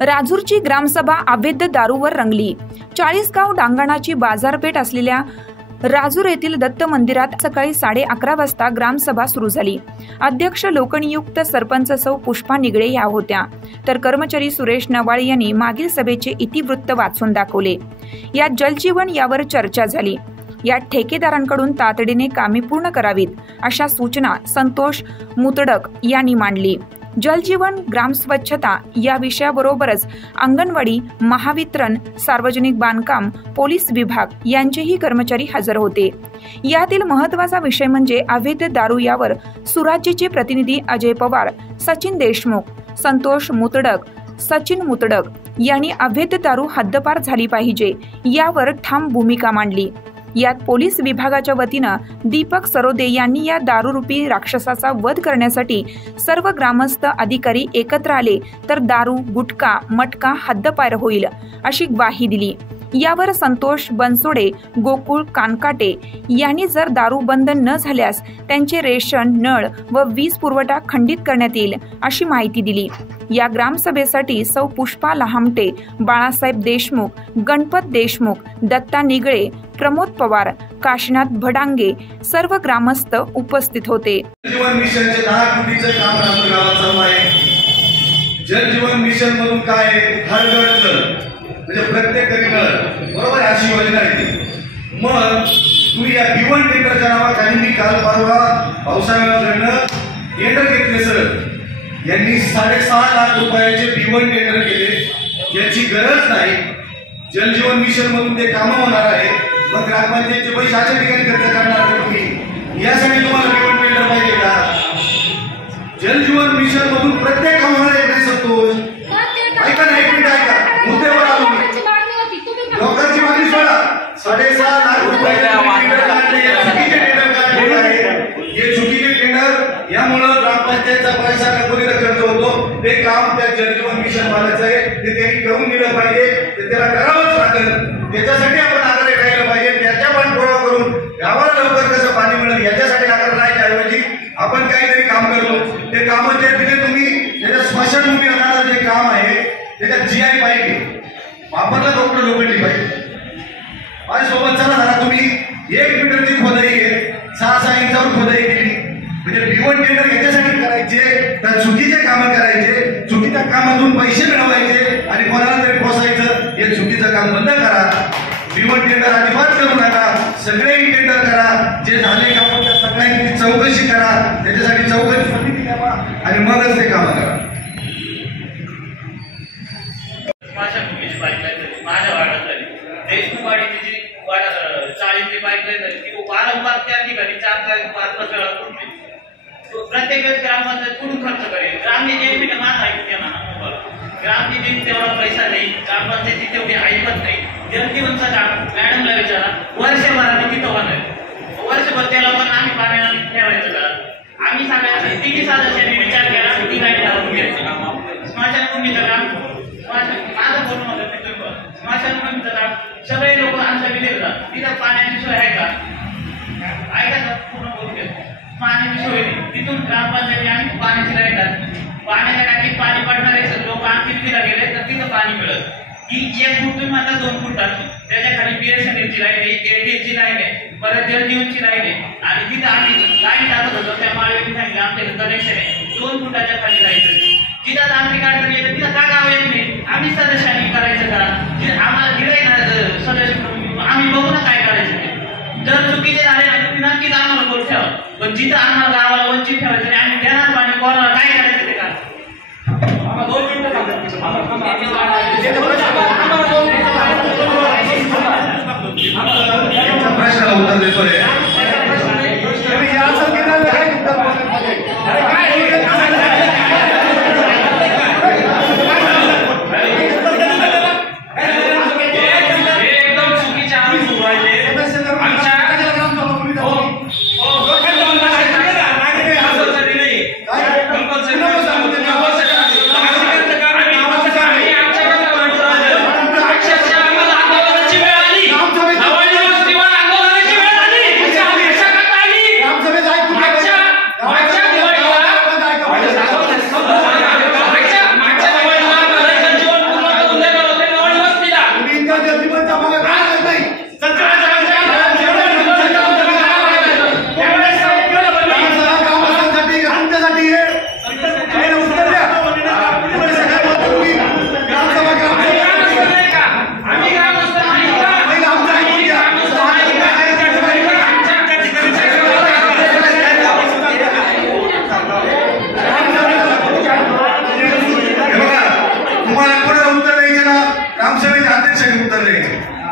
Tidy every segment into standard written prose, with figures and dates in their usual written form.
राजूरची ग्रामसभा अवैध दारूवर रंगली। 40 गाव डांगणाची बाजारपेठ असलेल्या राजूर येथील दत्त मंदिरात सकाळी 11:30 वाजता ग्रामसभा सुरू झाली। अध्यक्ष लोकनियुक्त सरपंच सौ पुष्पा निगळे या होत्या, तर कर्मचारी सुरेश नवाळे यांनी मागील सभेचे इतिवृत्त वाचून दाखवले। यात जलजीवन यावर चर्चा झाली। या ठेकेदारांकडून तातडीने कामे पूर्ण करावीत अशा सूचना संतोष मुतडक यांनी मांडली। जलजीवन, ग्राम स्वच्छता या विषयाबरोबरच अंगणवाडी, महावितरण, सार्वजनिक बांधकाम, पोलीस विभाग यांचेही कर्मचारी हजर होते। यातील महत्त्वाचा विषय म्हणजे अवैध दारू। यावर सुराज्यचे प्रतिनिधी अजय पवार, सचिन देशमुख, संतोष मुतडक, सचिन मुतडक यांनी अवैध दारू हद्दपार झाली पाहिजे यावर ठाम भूमिका मांडली। यात पोलीस विभागाच्या वतीनं दीपक सरोदे यांनी या दारूरूपी राक्षसाचा वध करण्यासाठी सर्व ग्रामस्थ अधिकारी एकत्र आले तर दारू, गुटखा, मटका हद्दपार होईल अशी ग्वाही दिली। यावर संतोष बनसोडे, गोकुळ कानकाटे यांनी जर दारू बंद न झाल्यास त्यांचे रेशन, नळ व वीज पुरवठा खंडित करण्यात येईल अशी माहिती दिली। या ग्रामसभेसाठी सौ पुष्पा लहामटे, बाळासाहेब देशमुख, गणपत देशमुख, दत्ता निगळे, प्रमोद पवार, काशीनाथ भडांगे सर्व ग्रामस्थ उपस्थित होते। जलजीवन मिशनचे 10 कोटीचे काम राजूर गावात चालू आहे। जलजीवन मिशन मधून काय हर घर जल म्हणजे प्रत्येक घरी नळ, बरोबर अशी योजना आहे। मग तुम्ही या भिवंडी टेंडरच्या नावाखाली मी काल परवा पावसाळ्याकडनं टेंडर घेतले सर, यांनी 6.5 लाख रुपयाचे भिवंडी टेंडर केले। याची गरज नाही, जलजीवन मिशन मधून ते कामं होणार आहे। मग ग्रामपंचायतीचे पैसे अशा ठिकाणी खर्च करणार तुम्ही, यासाठी तुम्हाला भिवंडी टेंडर पाहिजे का? जलजीवन मिशन मधून प्रत्येक कामाला एक नाही संतोष, ऐका ना, एक मिनिट ऐका, मुद्द्यावर आलो मी। लोकांची मागणी सोडा, 6.5 लाख रुपयाचे टेंडर काढले, चुकीचे टेंडर काढले आहे। हे चुकीचे टेंडर यामुळे ग्रामपंचायतचा पैसा नकोरीला खर्च होतो। ते काम त्या जलजीवन मिशन वाल्याचं आहे, ते त्यांनी करून दिलं पाहिजे, ते त्याला करावंच लागेल। त्याच्यासाठी आपण आग्रह करायला पाहिजे, त्याच्या पाठपुरावा करून गावाला लवकर कसं पाणी मिळेल याच्यासाठी आग्रह करायच्या ऐवजी आपण काहीतरी काम करतो। ते कामं जे दिले तुम्ही, त्याच्या स्मशानभूमी होणारं जे काम आहे त्याच्यात GI पाहिजे, वापरला लोखंडी पाहिजे। माझ्यासोबत चला जरा, तुम्ही 1 मीटरची खोदाई आहे, 6-6 इंचावर खोदाई केली म्हणजे भिवंडी टेंडर याच्यासाठी करायचे तर चुकीचे कामं करायचे, चुकीच्या कामातून पैसे मिळवायचे आणि कोणाला तरी पोसायचं, हे चुकीचं काम बंद करा। भिवंडी टेंडर अजिबात करू नका, सगळेही टेंडर करा। जे झाले काम त्या सगळ्यांची चौकशी करा, त्याच्यासाठी चौकशी समिती द्यावा आणि मगच ते कामं करा। माझ्या वाड्यात झाली देशमुखवाडीची जी 40ची पाईपलाईन झाली ती वारंवार त्या ठिकाणी 4-5 वेळा फुटली। प्रत्येक वेळेस ग्रामपंचायत कुठून खर्च करेल? ग्रामनिधी माझा ऐकते ना, ग्रामनिधी तेवढा पैसा नाही, ग्रामपंचायती तेवढी ऐकत नाही। जलजीवनचा काम मॅडमला विचारा, वर्षभराने तिथं होणार, वर्षभर त्या लोकांना आम्ही पाण्याला ठेवायचं का? आम्ही सगळ्या 3 सदस्यांनी विचार केला, ती काय ठरवून घ्यायचं स्मशानभूमीचं काम, माझं बोलणं होतं ते तुम्ही स्मशानभूमीचं काम सगळे लोक आमच्या विलेला तिथं पाण्याची सोय आहे का? ऐका पूर्ण बोलून घेतो, पाण्याची सोय नाही, तिथून ग्रामपंचायती आम्ही पाण्याची लाईट टाकली, पाण्याच्या टाकीत पाणी पडणारे लोक आमची विधीला गेले तर तिथं पाणी मिळत। ही 1 फूट तुम्ही आता 2 फूट टाकली, त्याच्या खाली BSNLची लाईन आहे, एअरटेलची लाईन आहे, परत जलजीवनची लाईन आहे आणि तिथं आम्ही लाईन टाकत होतो त्या माळेने सांगितलं आमच्याकडे कनेक्शन आहे 2 फुटाच्या खाली जायचं। जिथं तांत्रिक अडचण येते तिथं का गाव येत नाही? आम्ही सदस्यांनी करायचं का? आम्हाला दिलंय ना सदस्य, आम्ही बघू ना काय करायचं ते। जर चुकीचे झाले ना तुम्ही नक्कीच आम्हाला बोल ठेवा, पण जिथं आम्हाला गावाला वंचित ठेवायचं नाही आम्ही देणार पाणी, कोणाला काय करायचं ते का? प्रश्नाला उत्तर देतोय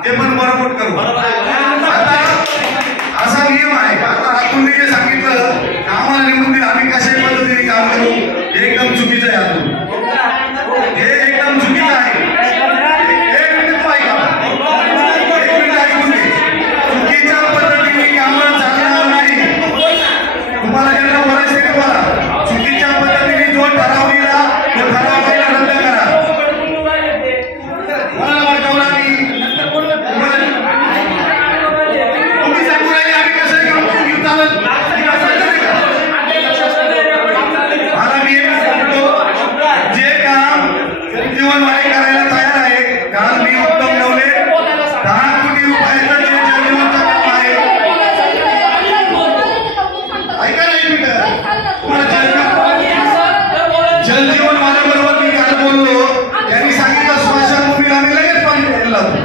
ते पण बरोबर करू. आता असा नियम आहे का आता तुम्ही जे सांगितलं कामाला निवडून दिलं आम्ही कशा पद्धतीने काम करू हे एकदम चुकीचं आहे. अजून हे एकदम चुकीचं आहे. एक मिनिट ऐकून घे. चुकीच्या पद्धतीने कामं चालणार नाही. तुम्हाला ज्यांना बोलायचं आहे तुम्हाला चुकीच्या पद्धतीने जो ठराव दिला तो ठराव पहिला रद्द करा. मला वाटवला मी तुम्ही सांगू राहिले आम्ही कसं काम करू चालत मला मी एक सांगतो जे काम जीवनवाणी करायला तयार आहे. काल मी उत्तम नवले 10 कोटी रुपयाचं जे जलजीवनचं काम आहे ऐका नाही मिनिट जलजीवन माझ्याबरोबर मी काल बोललो त्यांनी सांगितलं स्मशानभूमीला आम्ही लगेच पाणी द्यायला लावतो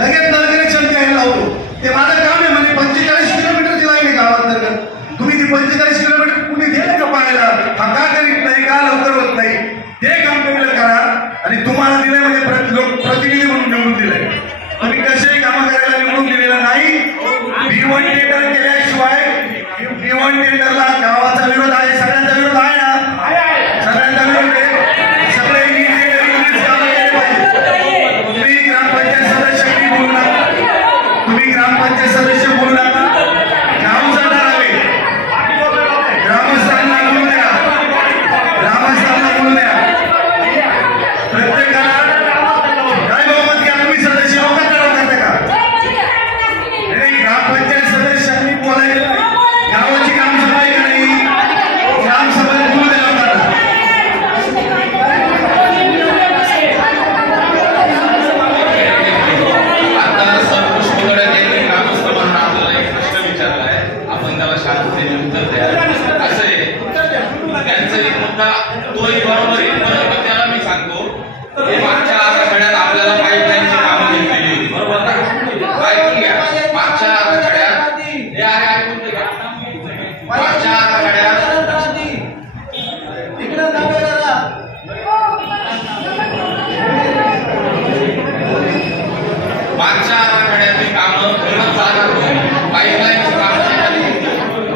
लगेच नळ कनेक्शन द्यायला लावतो. ते माझं काम आहे म्हणजे 45 किलोमीटरची लाईन आहे गावांतर्गत. तुम्ही ती 45 किलोमीटर कुठे गेले का पाण्याला हा का करीत नाही का लवकर होत नाही ते काम पहिलं करा. आणि तुम्हाला दिलंय म्हणजे प्रतिनिधी म्हणून निवडून दिलंय. तुम्ही कशाही कामं करायला निवडून दिलेलं नाही. B1 टेंडर केल्याशिवाय B1 टेंडरला गावाचा विरोध आहे. सगळ्यांचा विरोध आहे ना सगळ्यांचा विरोध आहे. सगळे कामं केले पाहिजे. तुम्ही ग्रामपंचायत सदस्यांनी बोलू नका. तुम्ही ग्रामपंचायत सदस्य बोलू नका. गावचा ठरावे ग्रामस्थांना बोलू द्या. ग्रामस्थांना बोलू द्या. प्रत्येकाला काय बहुमत घ्या. तुम्ही सदस्य लोकांना करता का नाही. ग्रामपंचायत सदस्यांनी बोलायचं गावाची ग्रामसभा आहे का नाही ग्रामसभेत बोलू द्या लोकांना. आता संतोष मोगडे यांनी ग्रामस्थ म्हणून आपल्याला एक प्रश्न विचारलाय. आपण त्याला शांततेने उत्तर द्या. असं आहे त्यांचा एक मुद्दा तोही बरोबर आहे परंतु त्याला मी सांगतो हे मागच्या आराखड्यात आपल्याला पाईपलाईनची कामं घेतलेली होती बरोबर ना. ऐकून घ्या मागच्या आराखड्यात हे आहे ऐकून घ्या. मागच्या आराखड्यात मागच्या आराखड्यातली कामं पूर्ण जाणार होती. पाईपलाईनची कामं झाली.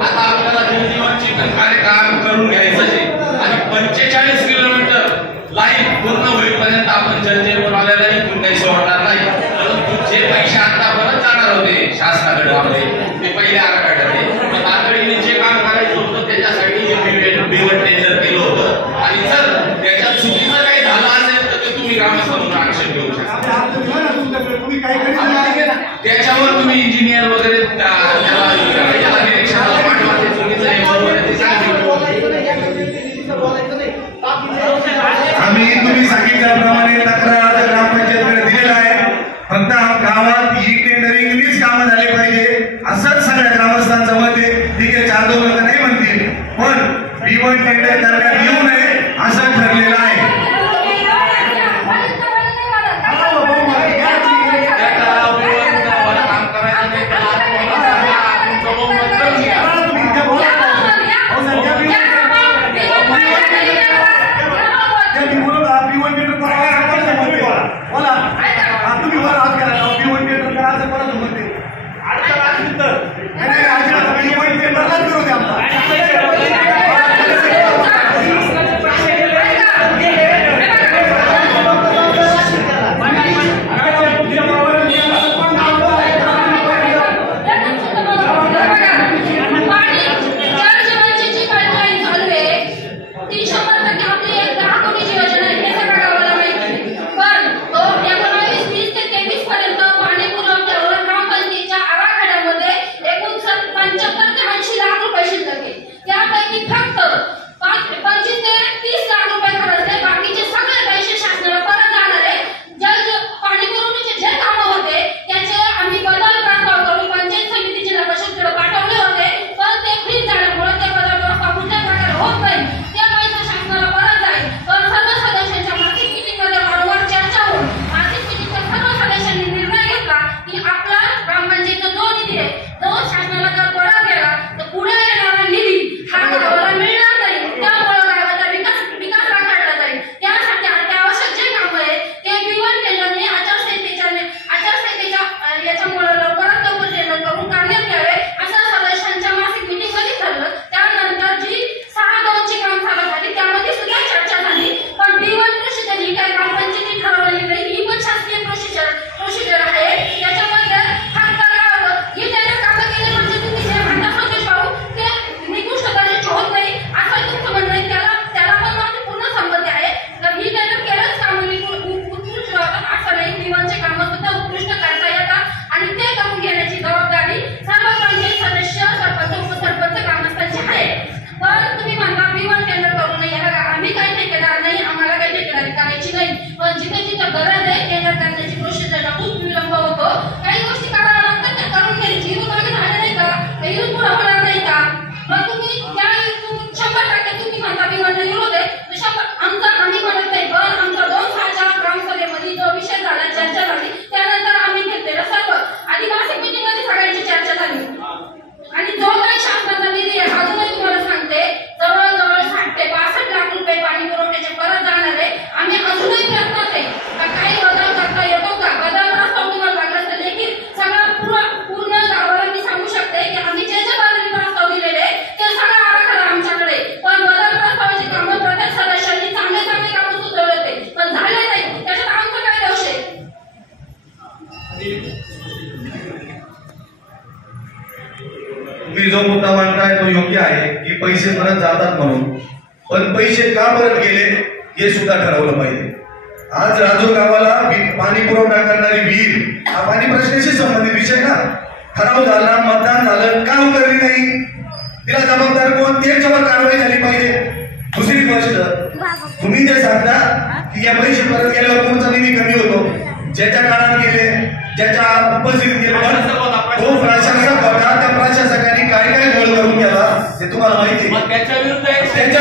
आता आपल्याला जलजीवनची कार्यक्रम करून घ्यायचं आहे आणि 45 किलोमीटर लाईन पूर्ण होईपर्यंत आपण जलजीवनवाल्याला इथून काही सोडणार नाही. परंतु जे पैसे आतापर्यंत जाणार होते शासनाकडे आपले ते पहिल्या आराखड्यात पण तातडीने जे काम करायचं होतं त्याच्यासाठी B1 टेंडर केलं होतं. आणि जर त्याच्यात चुकीचं काही झालं असेल तर ते तुम्ही ग्रामस्थ म्हणून आक्षेप घेऊ शकता. त्याच्यावर तुम्ही इंजिनियर वगैरे याला निरीक्षणाला पाठवा. ते चुकीचं आहे बरोबर आहे ते सांगितलं. आम्ही तुम्ही सांगितल्याप्रमाणे तक्रार ग्रामपंचायतीकडे दिलेला आहे. फक्त गावात ई टेंडरिंगनीच कामं झाले पाहिजे असंच सगळ्या ग्रामस्थांचं मत आहे. ठीक आहे 4-2 लोक नाही म्हणतील पण B1 टेंडर करण्यात येऊ नये असं ठरलेलं आहे. B1 टेंडर पैसे परत जातात म्हणून, पण पैसे का परत गेले हे सुद्धा ठरवलं पाहिजे. आज राजूर गावाला पाणी पुरवठा करणारी विहीर हा पाणी प्रश्नाशी संबंधित विषय ना. ठराव झाला, मतदान झालं, का उतरली नाही, तिला जबाबदार कोण, त्याच्यावर कारवाई झाली पाहिजे. दुसरी गोष्ट, तुम्ही जे सांगता की या पैसे परत गेल्यावर तुमचा निधी कमी होतो, ज्याच्या काळात गेले, ज्याच्या उपस्थितीत गेले, तो प्रशासक होता, त्या प्रशासकाने काय काय गोळ करून गेला हे तुम्हाला माहिती. त्याच्या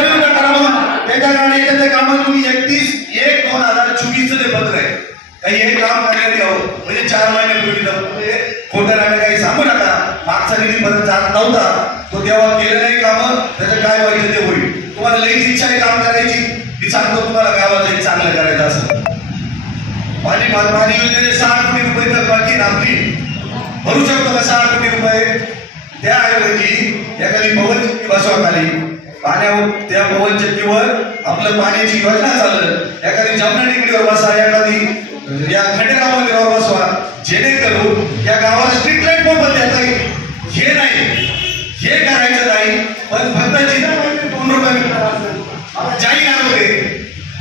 विरुद्ध करावं. त्याच्या गाडीच्या कामात तुम्ही 31/1/2024 जे पत्र आहे, काही हे काम करण्यात यावं. म्हणजे 4 महिन्यापूर्वी खोटं नका काही सांगू नका. मागचा निधी परत जात नव्हता, तो तेव्हा केलं नाही काम, त्याचं काय व्हायचं ते होईल. तुम्हाला लई इच्छा आहे काम करायची, मी सांगतो तुम्हाला गावाचं चांगलं करायचं असं. पाणी योजनेचे 6 कोटी रुपये तर बाकी नापली भरू शकतो का 6 कोटी रुपये. त्याऐवजी एखादी पवन चक्की बसवा खाली, पाण्यावर त्या पवन चक्कीवर आपलं पाण्याची योजना चाललं, एखादी जमना टेकडीवर बसा, एखादी या खंडेराव मंदिरावर बसवा, जेणेकरून या गावाला स्ट्रीट लाईट मोफत देता येईल. हे नाही, हे करायचं नाही, पण फक्त जिल्हा 2 रुपये जाहीर होते.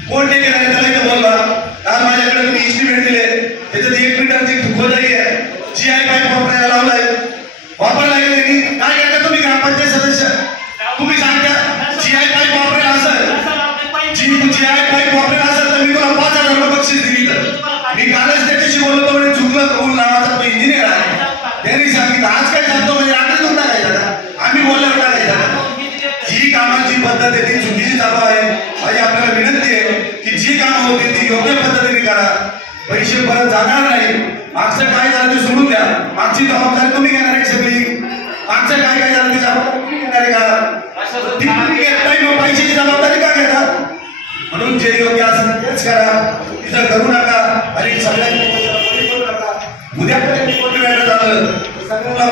कोण ठेकेदार त्याला इथं बोलवा. काल माझ्याकडे तुम्ही इस्टिमेट दिले, त्याच्यात 1 मीटरची खोदाई आहे, GI पाईप वापरायला लावलाय, वापरलाय त्यांनी. काय करता तुम्ही ग्रामपंचायत सदस्य, तुम्ही सांगता GI पाईप वापरायला असेल, GI पाईप वापरायला असेल तर मी तुला 5,000 रुपये बक्षीस दिली. मी कालच त्याच्याशी बोलतो, म्हणजे चुकलं करून नावाचा तो इंजिनियर आहे, त्यांनी सांगितलं आज काय सांगतो म्हणजे रात्री तुमचा काय झाला, आम्ही बोलल्यावर काय झाला. जी कामाची पद्धत आहे ती चुकीची चालू आहे. माझी आपल्याला विनंती आहे की जी कामं होती ती योग्य पद्धतीने करा. पैसे परत जाणार नाही. मागचं काय झालं ते सोडून द्या, मागची जबाबदारी तुम्ही घेणार आहे सगळी. मागचं काय काय झालं ती जबाबदारी तुम्ही घेणार आहे का, ती तुम्ही घेत नाही, मग पैशाची जबाबदारी का घेता. म्हणून जे योग्य असेल तेच करा, तिथं करू नका. आणि सगळ्यांनी उद्यापर्यंत कोणी वेळ झालं सगळ्यांना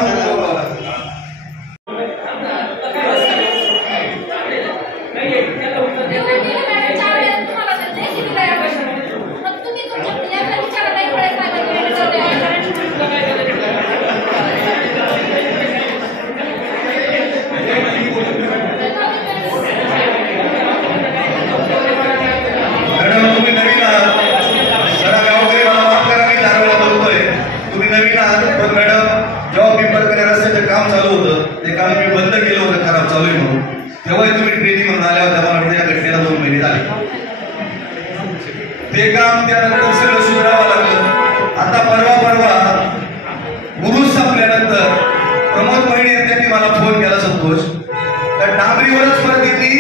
तेव्हा तुम्ही ट्रेनिंग म्हणून आल्यावर तेव्हा या घटनेला 2 महिने झाले. ते काम त्यानंतर सगळं सुधारावं लागलं. आता परवा उरूस संपल्यानंतर प्रमोद महिने त्यांनी मला फोन केला, संतोष तर डांबरीवरच परत येते,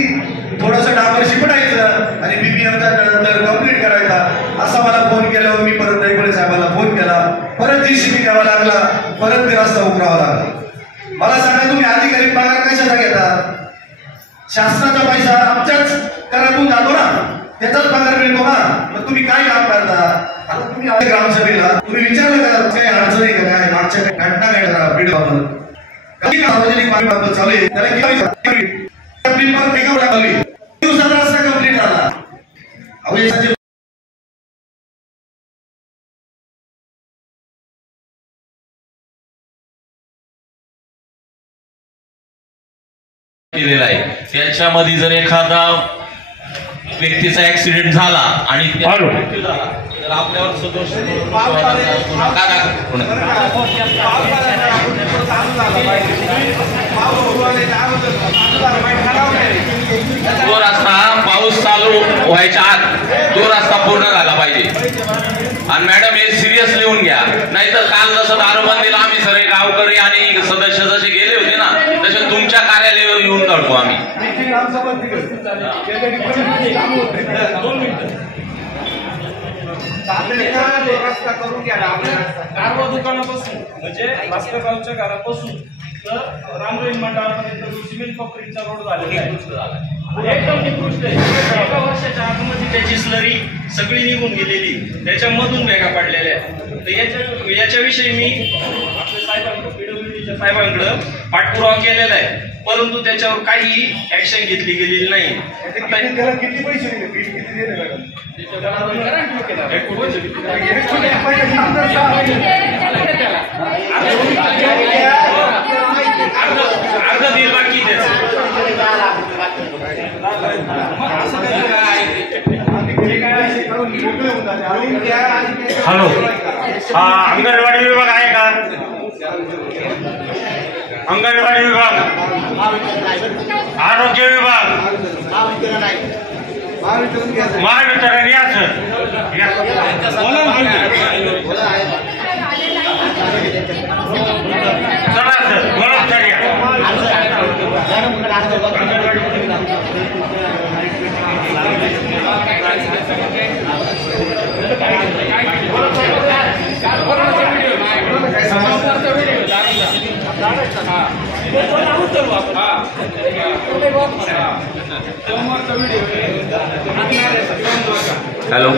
थोडंसं डांबर शिपडायचं आणि BPMचा नंतर कम्प्लीट करायचा असा मला फोन केल्यावर मी परत दैवडे साहेबांना फोन केला. परत JCB द्यावा लागला, परत ते रस्ता उकरावा लागला. मला सांगा तुम्ही अधिकारी पगार कशाचा घेता. शासनाचा पैसा आमच्याच करातून जातो ना, त्याचाच पगार मिळतो ना. मग तुम्ही काय काम करता. आता तुम्ही ग्रामसभेला तुम्ही विचारलं का काय अडचण आहे का, काय मागच्या घटना काय करा बीडबाबत काही सार्वजनिक मालमत्ता चालू आहे त्याला दिवसाचा रस्ता कंप्लीट झाला. केलेला आहे. त्याच्यामध्ये जर एखादा व्यक्तीचा ऍक्सिडेंट झाला आणि मृत्यू झाला तर आपल्यावर सदोष तो रस्ता पाऊस चालू व्हायच्या आत तो रस्ता पूर्ण झाला पाहिजे. आणि मॅडम हे सिरियस लिहून घ्या, नाहीतर काल जसं दारूबंदीला आम्ही सगळे गावकरी आणि सदस्य जसे गेले होते ना तसे तुमच्या कार्यालयावर येऊन तडतो आम्ही. रस्ता करून घ्या कारवा दुकानापासून म्हणजे भास्कररावच्या घरापासून तर रामराई मंडळापर्यंत सिमेंट कॉन्क्रीटचा रोड झालेला आहे. एकदम निकृष्ट आहे. 1 वर्षाच्या आतमध्ये त्याची स्लरी सगळी निघून गेलेली, त्याच्यामधून भेगा पडलेल्या. तर याच्याविषयी मी आपल्या साहेबांकडे PWDच्या साहेबांकडे पाठपुरावा केलेला आहे, परंतु त्याच्यावर काही ऍक्शन घेतली गेलेली नाही. त्याला किती पैसे दिले, फीस किती दिले मॅडम. अर्ध बिल बाकी त्याचं हॅलो, हा अंगणवाडी विभाग आहे का? अंगणवाडी विभाग, आरोग्य विभाग, महावितरण या सर. चला सर, बोला सर या. हॅलो,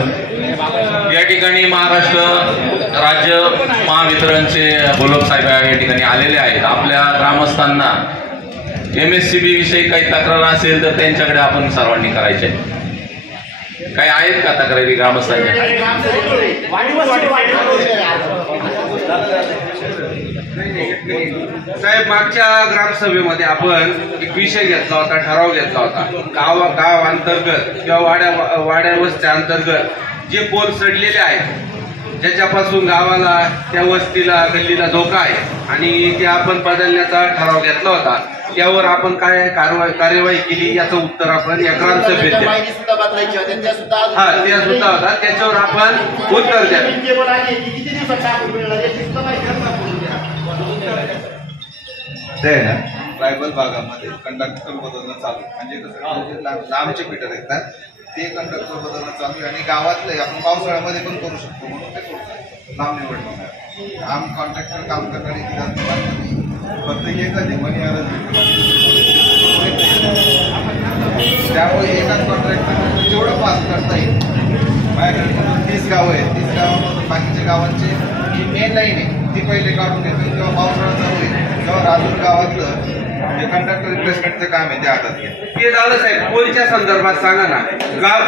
या ठिकाणी महाराष्ट्र राज्य महावितरणचे बोलक साहेब या ठिकाणी आलेले आहेत. आपल्या ग्रामस्थांना MSCB विषयी काही तक्रार असेल तर त्यांच्याकडे आपण सर्वांनी करायचे. काही आहेत का तक्रारी ग्रामस्थांच्या? साहेब, मागच्या ग्रामसभेमध्ये आपण एक विषय घेतला होता, ठराव घेतला होता. गाव अंतर्गत किंवा वाड्या वस्त्या अंतर्गत जे पोल सडलेले आहेत, ज्याच्यापासून गावाला, त्या वस्तीला, गल्लीला धोका आहे आणि ते आपण बदलण्याचा ठराव घेतला होता. त्यावर आपण काय कार्यवाही केली याचं उत्तर आपण या ग्रामसभेत द्या. हा, त्या सुद्धा होता, त्याच्यावर आपण उत्तर द्या. ते ना ट्रायबल भागामध्ये कंडक्टर बदलणं चालू, म्हणजे कसं लांबचे मीटर येतात ते कंडक्टर बदलणं चालू आहे आणि गावातलं आपण पावसाळ्यामध्ये पण करू शकतो म्हणून ते करू लांब निवडणं. आम कॉन्ट्रॅक्टर काम करणारी फक्त एकच मनी अर्ज त्यामुळे एकाच कॉन्ट्रॅक्टर जेवढं पास करता येईल. माझ्याकडे 30 गावं आहेत, 30 गावामधून बाकीच्या गावांची जी मेन लाईन आहे ती पहिले काढून घेतो. जेव्हा पावसाळा चालू आहे तेव्हा राजूर गावातलं जे कंडक्टर रिप्लेसमेंटचं काम आहे ते हातात घ्या. ते झालं साहेब. पोलच्या संदर्भात सांगा ना.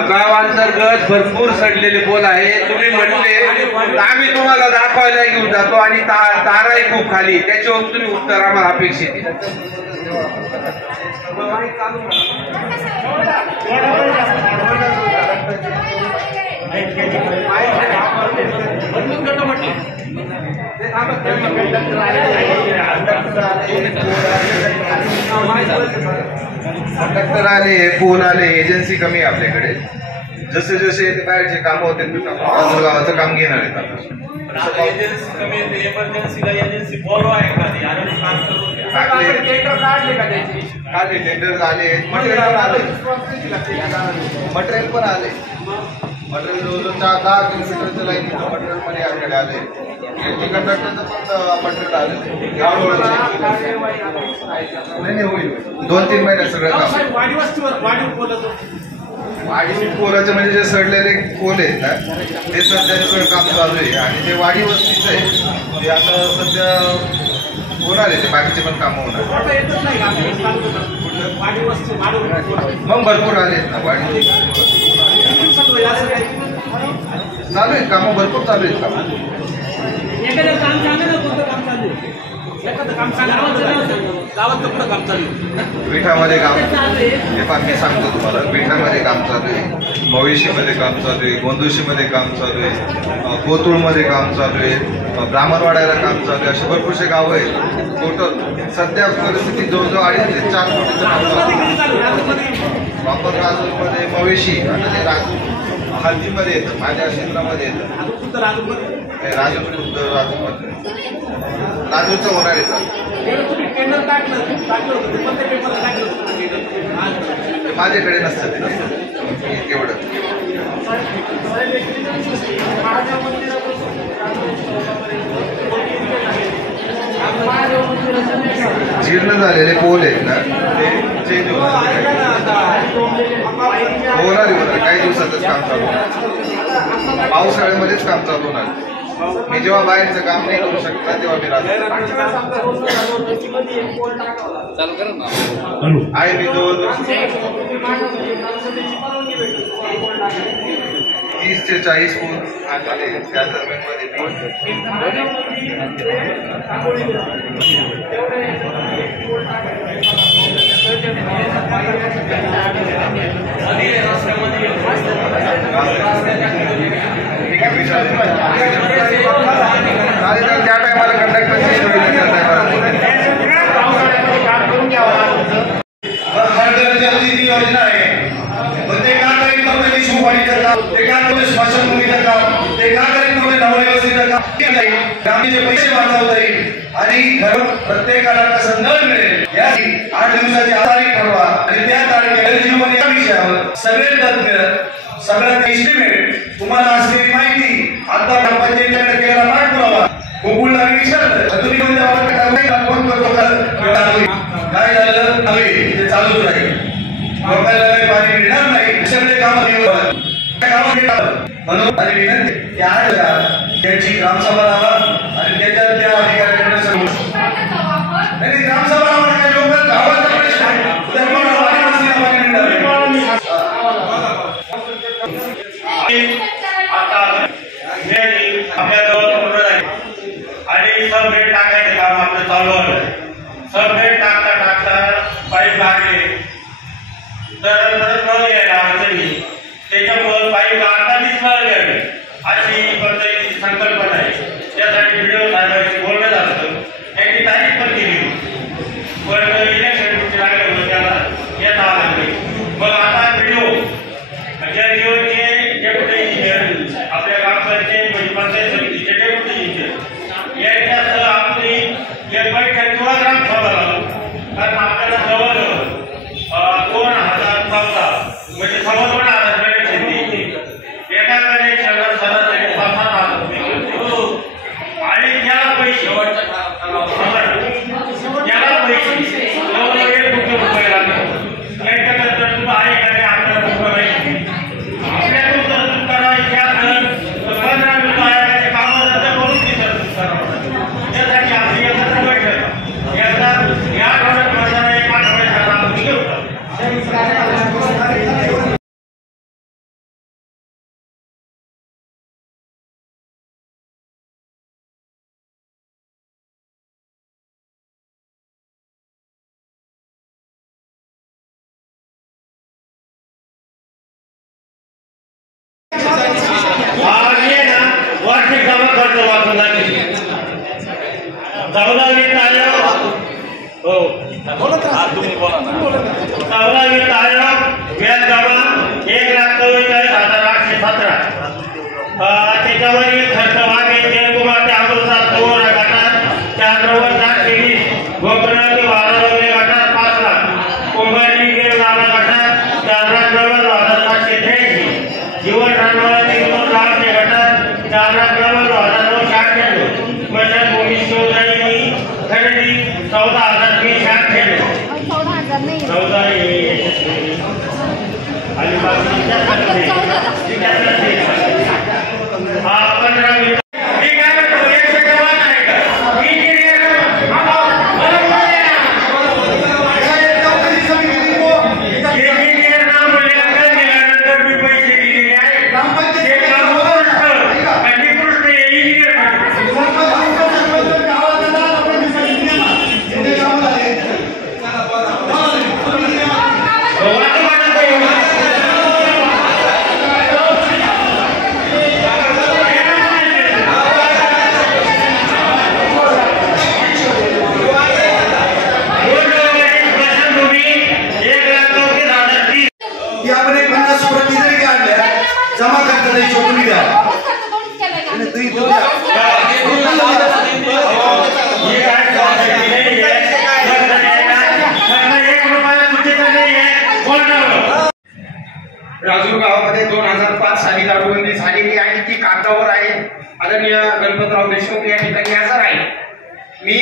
गाव अंतर्गत भरपूर सडलेले पोल आहे. तुम्ही म्हटले आम्ही तुम्हाला दाखवायला घेऊन जातो आणि ताराही खूप खाली, त्याच्यावर तुम्ही उत्तर आम्हाला अपेक्षित आहे. कंडक्टर आले, पोल आले, एजन्सी कमी आहे आपल्याकडे. जसे जसे बाहेरचे काम होते राजूर गावाचं काम घेणार आहेत. टेंडर आले, मटेरियल पण आले. मटेरियल जवळजवळ 10 किलोमीटरचं लाईन मटेरियल मध्ये आपल्याकडे आले. कंडक्टरचं पण मटेरियल आले. नाही होईल 2-3 महिन्यात सगळं काम. वाढीव पोलाचं म्हणजे जे सडलेले पोल आहेत ना ते सध्या काम चालू आहे आणि ते वाढी वस्तीचं आहे ते आता सध्या होणार आहे. ते बाकीचे पण कामं होणार. मग भरपूर आले आहेत ना वाढी चालू आहेत कामं, भरपूर चालू आहेत कामं. विठामध्ये काम हे पण मी सांगतो तुम्हाला. विठामध्ये काम चालू आहे, मवेशीमध्ये काम चालू आहे, गोंदुशीमध्ये काम चालू आहे, कोतुळमध्ये काम चालू आहे, ब्राह्मणवाड्याला काम चालू आहे. असे भरपूरसे गावं आहेत. टोटल सध्या परिस्थिती जवळजवळ 2.5 ते 4 कोटीचं काम चालू आहे. प्रॉपर राजूरमध्ये मवेशी आणि ते हल्दीमध्ये येतं, माझ्या क्षेत्रामध्ये येतं. राजूरचं होणार आहे माझ्याकडे नसतं ते एवढं. जीर्ण झालेले पोल आहेत ना ते चेंज होणार काही दिवसातच काम चालू होणार. पावसाळ्यामध्येच काम चालू होणार. मी जेव्हा बाहेरचं काम नाही करू शकता तेव्हा मी आहे. मी 30 ते 40 पोल त्या दरम्यान त्या टायमाला कंडक्टर चेंज होईल. योजना आहे ते का करीत नव्हते शिववाडीचं काम, ते का नव्हते स्मशानभूमीचं काम, ते का करीत नव्हते नवनिवासीचं काम. ग्रामीणचे पैसे वाचवता येईल आणि प्रत्येकाला कसं नळ मिळेल या 8 दिवसाची तारीख ठरवा आणि त्या तारखेला जीवन या विषयावर सगळे तज्ञ सगळ्या एस्टिमेट तुम्हाला असलेली माहिती आता ग्रामपंचायतीकडे केलेला पाठपुरावा गोकुळला विचारलं तुम्ही फोन करतो काय झालं नव्हे ते चालूच राहील. लोकांना काही पाणी मिळणार नाही सगळे काम म्हणून आणि विनंती त्याची ग्रामसभा लावा आणि त्याच्यात त्या अधिकाऱ्यांकडे सांगू. नाही ग्रामसभा लावा काही लोक गावाचा प्रश्न आपल्याजवळ पूर्ण झाली आणि सब रेट टाकायचं काम आपलं चालू आहे. सब रेट टाकता टाकता पाईप लागले तर नळ यायला अडचणी त्याच्यामुळे पाईप लागतानीच नळ घ्यावे अशी पद्धतीची संकल्पना आहे. त्यासाठी व्हिडिओ साहेबांशी बोलणं झालं त्यांनी तारीख पण दिली पण इलेक्शन लागल्यामुळे त्याला येता आलं नाही. मग आता व्हिडिओ ज्या जीवनचे डेप्युटी इंजिनियर आपल्या ग्रामपंचायत म्हणजे पंचायत समितीचे डेप्युटी इंजिनियर यांच्यासह आपली एक बैठक किंवा ग्रामसभा लावू. कारण आपल्याला जवळ 2014 म्हणजे 2,000 कनेक्शन दिली. एका कनेक्शनला सरासरी 5,000 आणि त्याला पैसे जवळजवळ 1 कोटी रुपये लागतात. याच्यानंतर तुला आहे का नाही आपल्याला रुपये माहिती आपल्याकडून तरतूद करायची असेल तर 15 रुपयाचे कामं रद्द करून ती तरतूद करावं. त्यासाठी आपली एकत्र बैठक एकदा या आठवड्यात एक आठवड्याचा आपण घेऊ. वार्षिक जमा खर्च वाचून लागली 14 वित्त आयोग हो 14 वित्त आयोग व्याज जमा 1,44,817. त्याच्यावरील खर्च वागे जयकुमार ते अमृतसर समोर गटात 4,90,20 गोपीनाथ वारावले गटात 5 लाख कुंभारी नाला गटात 4,90,783 जीवन रानवाडी 2 लाख गटात 4,90,998 स्मशानभूमी शोधाई खरेदी 14,298 14 आणि बाकीच्या हा 15 जमा करता शोधून घ्या राजूर गावामध्ये 2005 साली दारूबंदी झालेली आहे ती कागदावर आहे. आदरणीय गणपतराव देशमुख या ठिकाणी हजर आहे. मी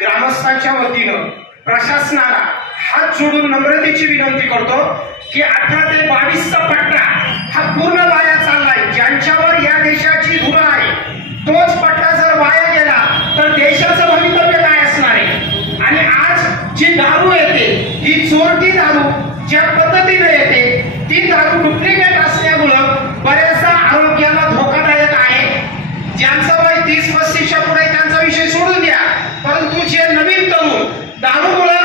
ग्रामस्थांच्या वतीनं प्रशासनाला हात जोडून नम्रतेची विनंती करतो की 18 ते 22चा पट्टा हा पूर्ण वाया चाललाय. ज्यांच्यावर या देशाची धुरा आहे तोच पट्टा जर वाया गेला तर देशाचं भवितव्य काय असणार आहे. आणि आज जी दारू येते ही चोरटी दारू ज्या पद्धतीने येते ती दारू डुप्लिकेट असल्यामुळं बऱ्याचदा आरोग्याला धोकादायक आहे. ज्यांचं वय 30-35च्या पुढे त्यांचा विषय सोडून द्या, परंतु जे नवीन तरुण दारूमुळे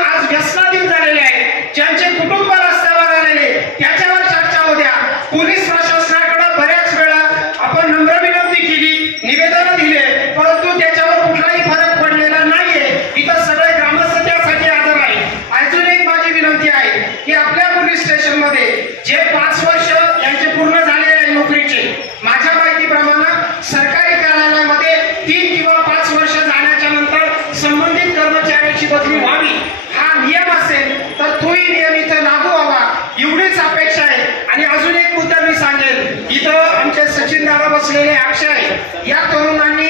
इथं आमचे सचिन दादा बसलेले अक्षय या तरुणांनी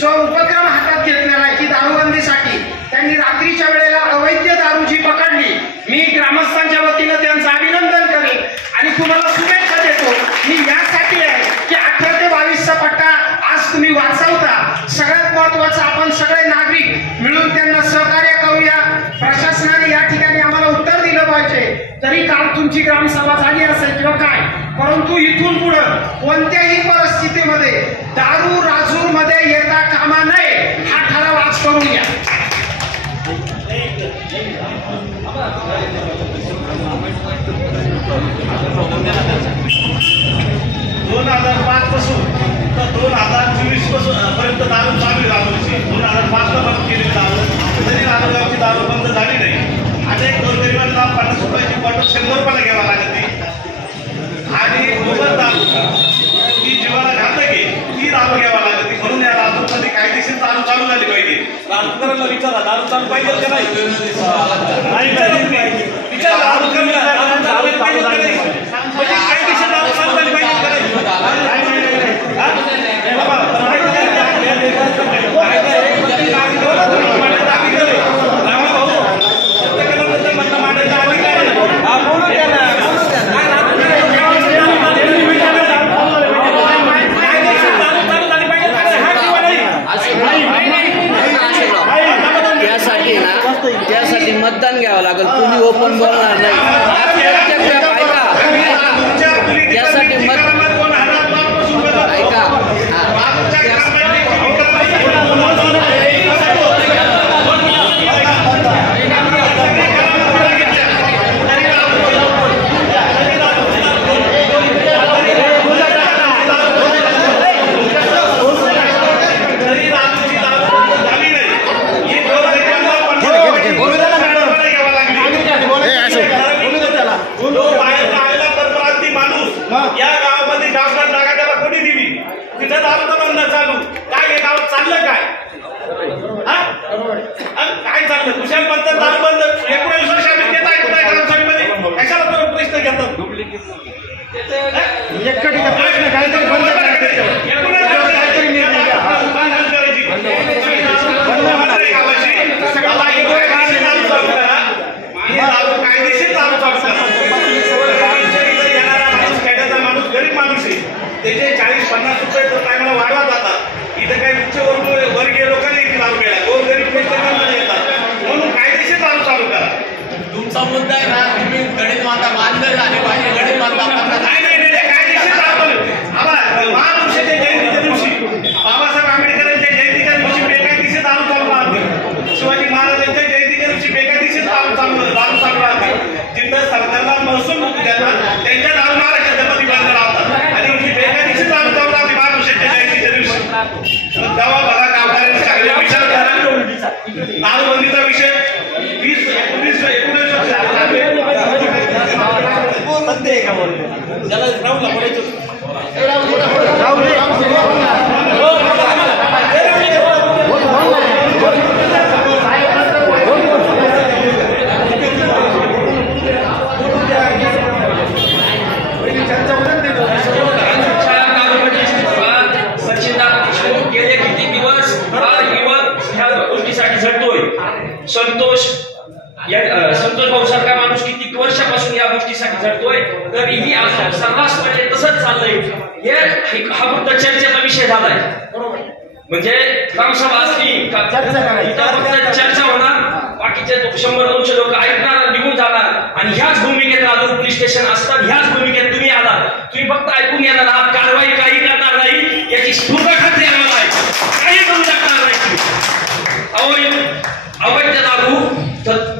जो उपक्रम हातात घेतलेला आहे की दारूबंदीसाठी, त्यांनी रात्रीच्या वेळेला अवैध दारू जी पकडली, मी ग्रामस्थांच्या वतीनं त्यांचं अभिनंदन करेन आणि तुम्हाला शुभेच्छा देतो. मी यासाठी आहे की 18 ते 22चा पट्टा आज तुम्ही वाचवता. सगळ्यात महत्वाचं आपण सगळे नागरिक मिळून त्यांना सहकार्य करूया. प्रशासनाने या ठिकाणी आम्हाला उत्तर दिलं पाहिजे. तरी काल तुमची ग्रामसभा झाली असेल किंवा काय, परंतु इथून पुढं कोणत्याही परिस्थितीमध्ये दारू राजूर मध्ये येता कामा नये हा ठराव आज करून घ्या. 2005 पासून तर 2024 पर्यंत दारू चालू राजूरची. 2005 ला बंद केलेली दारू, तरी राजूरची दारू बंद झाली नाही. अनेक गोरगरिबांना 50 रुपयाची बॉटल 100 रुपयाला घ्यावा लागते आणि मोबाईल दारू ती जीवाला घातक आहे, ती दारू घ्यावा लागते. म्हणून या राजूरमध्ये कायदेशीर दारू चालू झाली पाहिजे. राजूरकरांना विचारा दारू चालू पाहिजे का नाही, विचारा दारू कमी कायदेशीर दारू चालू झाली पाहिजे का नाही. त्यासाठी मतदान घ्यावं लागेल. तुम्ही ओपन बोलणार नाही. त्यासाठी मत ऐका. या गावामध्ये शासनात जागा त्याला कोणी दिली, तिथं दारू बंद चालू. काय हे गावात चाललं काय, काय चाललं? कुशाल म्हणतात दारू बंद. 19 वर्ष आम्ही देत आहे कुठे ग्रामसभेमध्ये, कशाला तुम्ही प्रश्न घेतात? काहीतरी बंद कायदेशीर दारू चालू करा. गरीब माणूस आहे, त्याचे 40-50 रुपये तर टायमाला वाढवा जातात. इथं काही उच्चवर्गीय लोकांना इथे दारू मिळाला, गोर गरीब येतात. म्हणून कायदेशीर दारू चालू करा. तुमचा मुद्दा आहे ना, तुम्ही गणित माता बांधलं झाले पाहिजे. गणित माता नाही कायदेशीर दारू. महापुरुषाच्या जयंतीच्या दिवशी, बाबासाहेब आंबेडकरांच्या जयंतीच्या दिवशी बेकायदेशीर दारू चालू राहते. शिवाजी महाराजांच्या जयंतीच्या दिवशी बेकायदेशीर दारू चालू राहते. जिथं सरकारला महसूल देतात त्यांच्या दारू महाराष्ट्राच्या मध्ये बंद राहतात आणि बेकायदेशीर दारू चालू राहते महापुरुषाच्या जयंतीच्या दिवशी. तेव्हा बघा गावकऱ्यांनी चांगले विचार करा. दारूबंदीचा विषय 19 संतोष भाऊ सारखा माणूस किती वर्षापासून या गोष्टीसाठी झटतोय, तरीही आज सर्रासपणे तसंच चाललंय. हा फक्त चर्चेचा विषय झालाय. म्हणजे ग्रामसभा असली फक्त चर्चा होणार, बाकीचे 100-200 लोक ऐकणार, निघून जाणार. आणि ह्याच भूमिकेत राजूर पोलीस स्टेशन असतात, ह्याच भूमिकेत तुम्ही आलात. तुम्ही फक्त ऐकून येणार आहात, कारवाई काही करणार नाही याची पूर्ण खात्री आम्हाला आहे. काही करू शकणार नाही. अवैध दारू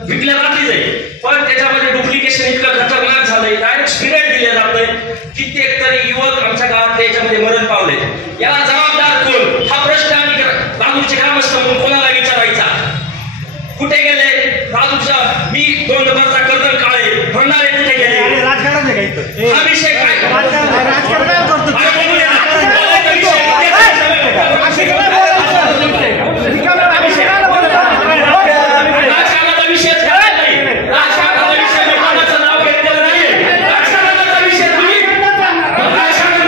विकल्या जाते जाईल, पण त्याच्यामध्ये डुप्लिकेशन इतकं खतरनाक झालंय, डायरेक्ट स्पिरिट दिले जातंय. कित्येक तरी युवक आमच्या गावात याच्यामध्ये मरण पावले. याला जबाबदार कोण हा प्रश्न आम्ही राजूरचे ग्रामस्थ म्हणून कोणाला विचारायचा? कुठे गेले राजूरच्या? मी 2 नंबरचा कर्तन काळे म्हणणारे कुठे गेले? हा विषय काय? राजकारणाचा विषय कोणाचं नाव घेतलेलं नाही. राजकारणाचा विषय तुम्ही राजकारण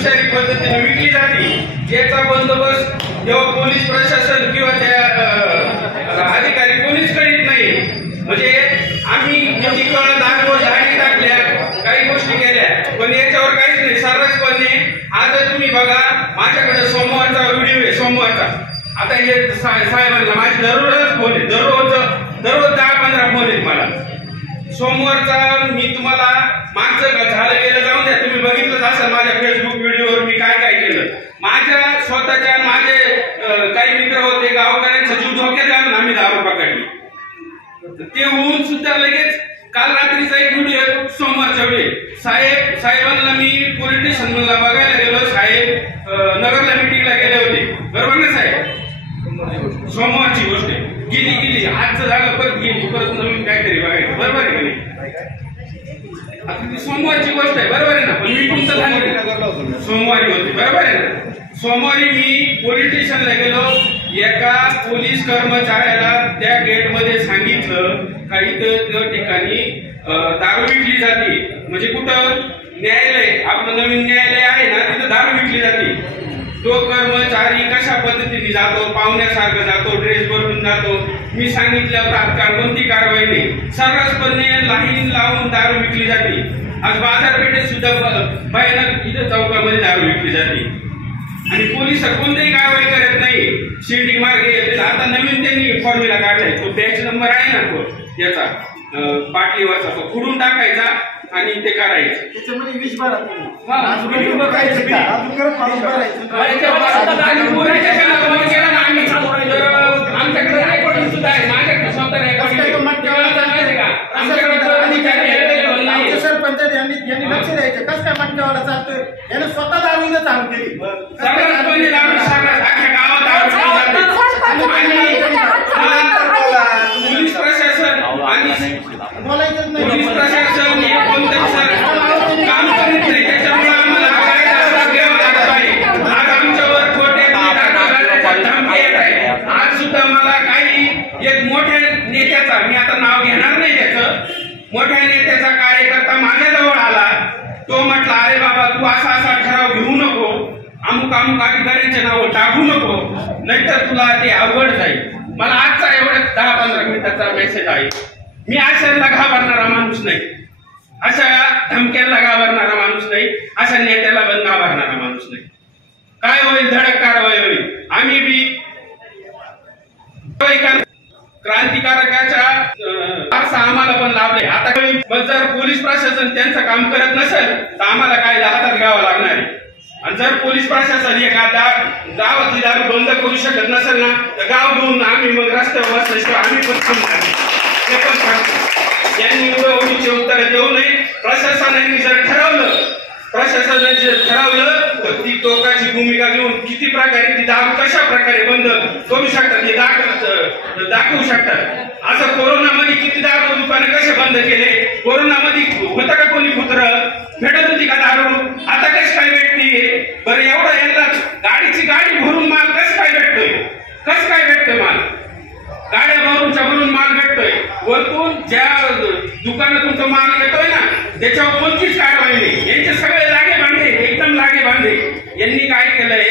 हुशारी पद्धतीने विकली जाते याचा बंदोबस्त जेव्हा पोलीस प्रशासन किंवा त्या अधिकारी कोणीच करीत नाही. म्हणजे आम्ही किती काळ दाखवून झाडी टाकल्या, काही गोष्टी केल्या, पण याच्यावर काहीच नाही. सर्रासपणे आज तुम्ही बघा, माझ्याकडे सोमवारचा व्हिडिओ आहे, सोमवारचा. आता हे साहेबांना माझे दररोज फोन आहे, दररोज 10-15 फोन आहेत मला. सोमवारचा मी तुम्हाला मागचं झालं गेलं जाऊन द्या, तुम्ही बघितलंच असेल माझ्या फेसबुक व्हिडिओवर मी काय काय केलं. माझ्या स्वतःच्या माझे काही मित्र होते, गावकऱ्यांचा जीव धोक्यात घालून आम्ही दारू पकडली. ते होऊन सुद्धा लगेच काल रात्रीचा एक व्हिडिओ सोमवारच्या वेळी साहेबांना मी पोलीस स्टेशनला बघायला गेलो. साहेब नगरला मिटिंगला गेले होते, बरोबर ना साहेब? सोमवारची गोष्ट गेली आजचं झालं, परत गेली, परत नवीन काहीतरी बघायचं, बरोबर आहे का नाही? आता ती सोमवारची गोष्ट आहे, बरोबर आहे ना? पण मी तुमचं झालं सोमवारी होती, बरोबर आहे ना? सोमवारी मी पोलीस स्टेशनला गेलो. एका पोलीस कर्मचाऱ्याला त्या गेटमध्ये सांगितलं का इथं त्या ठिकाणी दारू विकली जाते. म्हणजे कुठं? न्यायालय, आपलं नवीन न्यायालय आहे ना, तिथं दारू विकली जाते. तो कर्मचारी कशा पद्धतीने जातो, पाहुण्यासारखं जातो, ड्रेस बदलून जातो. मी सांगितलं तात्काळ कोणती कारवाई नाही, सर्रासपणे लाईन लावून दारू विकली जाते. आज बाजारपेठेत सुद्धा भयानक इथं चौकामध्ये दारू विकली जाते आणि पोलीस कोणतीही कारवाई करत नाही. शिर्डी मार्गे येते. आता नवीन त्यांनी फॉर्म्युला काढलाय, तो बॅच नंबर आहे ना, तो याचा बाटलीवरचा, तो खुडून टाकायचा आणि ते करायचं. त्याच्यामध्ये 20 बारा आमच्याकडे रेकॉर्डिंग सुद्धा आहे, माझ्याकडे स्वतः सरपंच यांनी लक्ष द्यायचं. कसं काय मटक्यावाला चालतोय? यानं स्वतः दारू चालू केली. पोलीस प्रशासन आणि बोलायचंच नाही. पोलीस प्रशासन हे कोणतंही काम करीत नाही. त्याच्यामुळे आम्हाला घ्यावं लागत आहे. आज आमच्यावर खोटे धमकी येत आहे. आज सुद्धा मला काही एक मोठ्या नेत्याचा, मी आता नाव घेणार नाही त्याचं, मोठ्या नेत्याचा कार्यकर्ता माझ्याजवळ आला. तो म्हटला, अरे बाबा तू असा ठराव घेऊ नको, अमुक अधिकाऱ्यांचे नाव टाकू नको, नाहीतर तुला ते अवघड जाईल. मला आजचा एवढा 10-15 मिनिटाचा मेसेज आहे. मी अशाला घाबरणारा माणूस नाही, अशा धमक्यांना घाबरणारा माणूस नाही, अशा नेत्याला पण घाबरणारा माणूस नाही. काय होईल? धडक कारवाई होईल. आम्ही बी क्रांतिकारकाच्या वारसा आम्हाला पण लाभले. आता जर पोलीस प्रशासन त्यांचं काम करत नसेल तर आम्हाला काय हातात घ्यावं लागणार आहे. आणि जर पोलीस प्रशासन एखादा गावातली दारू बंद करू शकत नसेल ना, तर गाव घेऊन आम्ही मग रस्त्यावर बसल्याशिवाय आम्ही पण समजणार. ते पण सांगतो, यांनी एवढीचे उत्तर देऊ नये. प्रशासनाने जर प्रशासनाने जर ठरवलं तर ती टोकाची भूमिका घेऊन किती प्रकारे ती दारू कशा प्रकारे बंद करू शकतात हे दाखवू शकतात. असं कोरोनामध्ये किती दारू दुकानं कसे बंद केले? कोरोनामध्ये होतं का कोणी पुत्र भेटत होती का दारू? आता कशी काय भेटते? बरं एवढं यांना गाडी भरून माल कसं काय भेटतोय? माल गाड्या भरून माल भेटतोय. वरतून ज्या दुकानात तुमचा माल येतोय ना, त्याच्यावर कोणतीच कारवाई नाही. यांचे सगळे एकदम लागे बांधे. यांनी काय केलंय,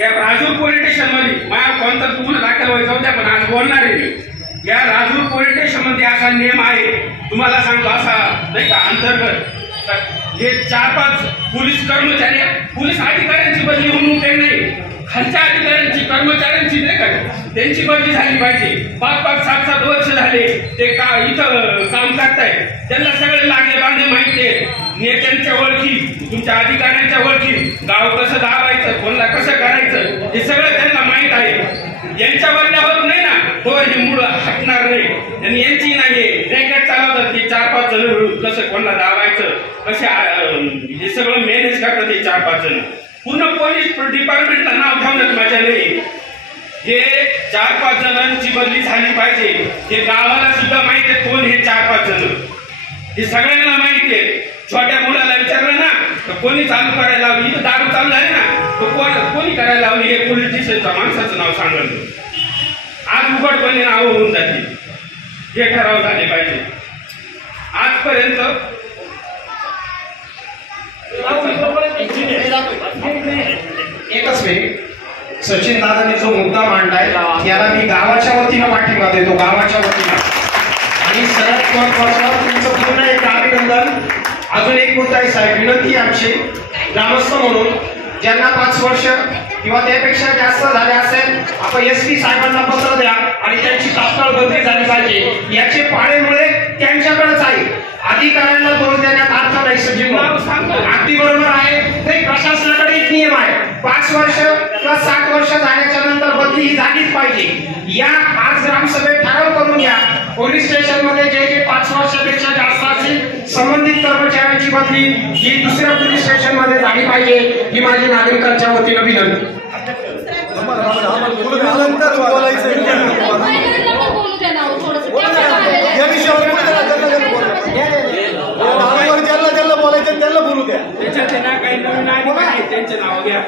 या राजूर पोलीस स्टेशन मध्ये, माझ्या कोणता तुम्हाला दाखल व्हायचं होत्या पण आज बोलणार आहे मी. या राजूर पोलीस स्टेशन मध्ये असा नियम आहे, तुम्हाला सांगतो, असा नाही का अंतर्गत हे 4-5 पोलीस कर्मचारी, पोलीस अधिकाऱ्यांची बदली होऊन काही नाही, खालच्या अधिकाऱ्यांची कर्मचाऱ्यांची नाही का त्यांची बदली झाली पाहिजे. 5-5, 7-7 वर्ष झाले ते इथं काम करतायत. त्यांना सगळे लागे बांधे माहिती आहे. नेत्यांच्या ओळखी, तुमच्या अधिकाऱ्यांच्या ओळखी, गाव कसं दाबायचं, कोणाला कसं करायचं, हे सगळं त्यांना माहित आहे. यांच्या बदल्यावर नाही ना, तो हे मूळ हटणार नाही. आणि यांची नाही रॅकेट चालवतात ते 4-5 जण मिळून, कसं कोणाला दाबायचं, कसे हे सगळं मॅनेज करतात ते 4-5 जण. पूर्ण पोलीस डिपार्टमेंटला नाव ठेवण्यात मजा नाही. हे 4-5 जणांची बदली झाली पाहिजे. हे गावाला सुद्धा माहिती आहे कोण हे 4-5 जण, हे सगळ्यांना माहिती आहे. छोट्या मुलाला विचारलं ना तर कोणी चालू करायला लावली, इथं दारू चालू आहे ना, तो कोणी करायला लावली हे पोलीस स्टेशनच्या माणसाचं नाव सांगलं. आज उघडपणे नाव होऊन जातील. हे ठराव झाले पाहिजे. आजपर्यंत एकच मिनिट, सचिन दादांनी जो मुद्दा मांडलाय त्याला मी गावाच्या वतीनं पाठिंबा देतो, गावाच्या वतीनं. आणि सर्वात महत्वाचं तुमचं पूर्ण एक अभिनंदन. अजून एक मुद्दा आहे साहेब, विनंती आमची ग्रामस्थ म्हणून ज्यांना 5 वर्ष किंवा त्यापेक्षा जास्त झाले असेल, आपण SP साहेबांना पत्र द्या आणि त्यांची तात्काळ बदली झाली पाहिजे. याचे पाळेमुळे त्यांच्याकडेच आहे, अधिकाऱ्यांना दोष देण्यात अर्थ नाही. सचिन अगदी बरोबर आहे. नाही, प्रशासनाकडे एक नियम आहे, 5 वर्ष किंवा 7 वर्ष झाल्याच्या नंतर बदली ही झालीच पाहिजे. या आज ग्रामसभेत ठराव करून घ्या, पोलीस स्टेशन मध्ये जे 5 वर्षापेक्षा जास्त असतील संबंधित कर्मचाऱ्यांची बदली ही दुसऱ्या पोलीस स्टेशन मध्ये झाली पाहिजे, ही माझी नागरिकांच्या वतीनं विनंती. ज्यांना बोलायचं त्यांना बोलू द्या. काही नवीन आहे त्यांचे नाव घ्या.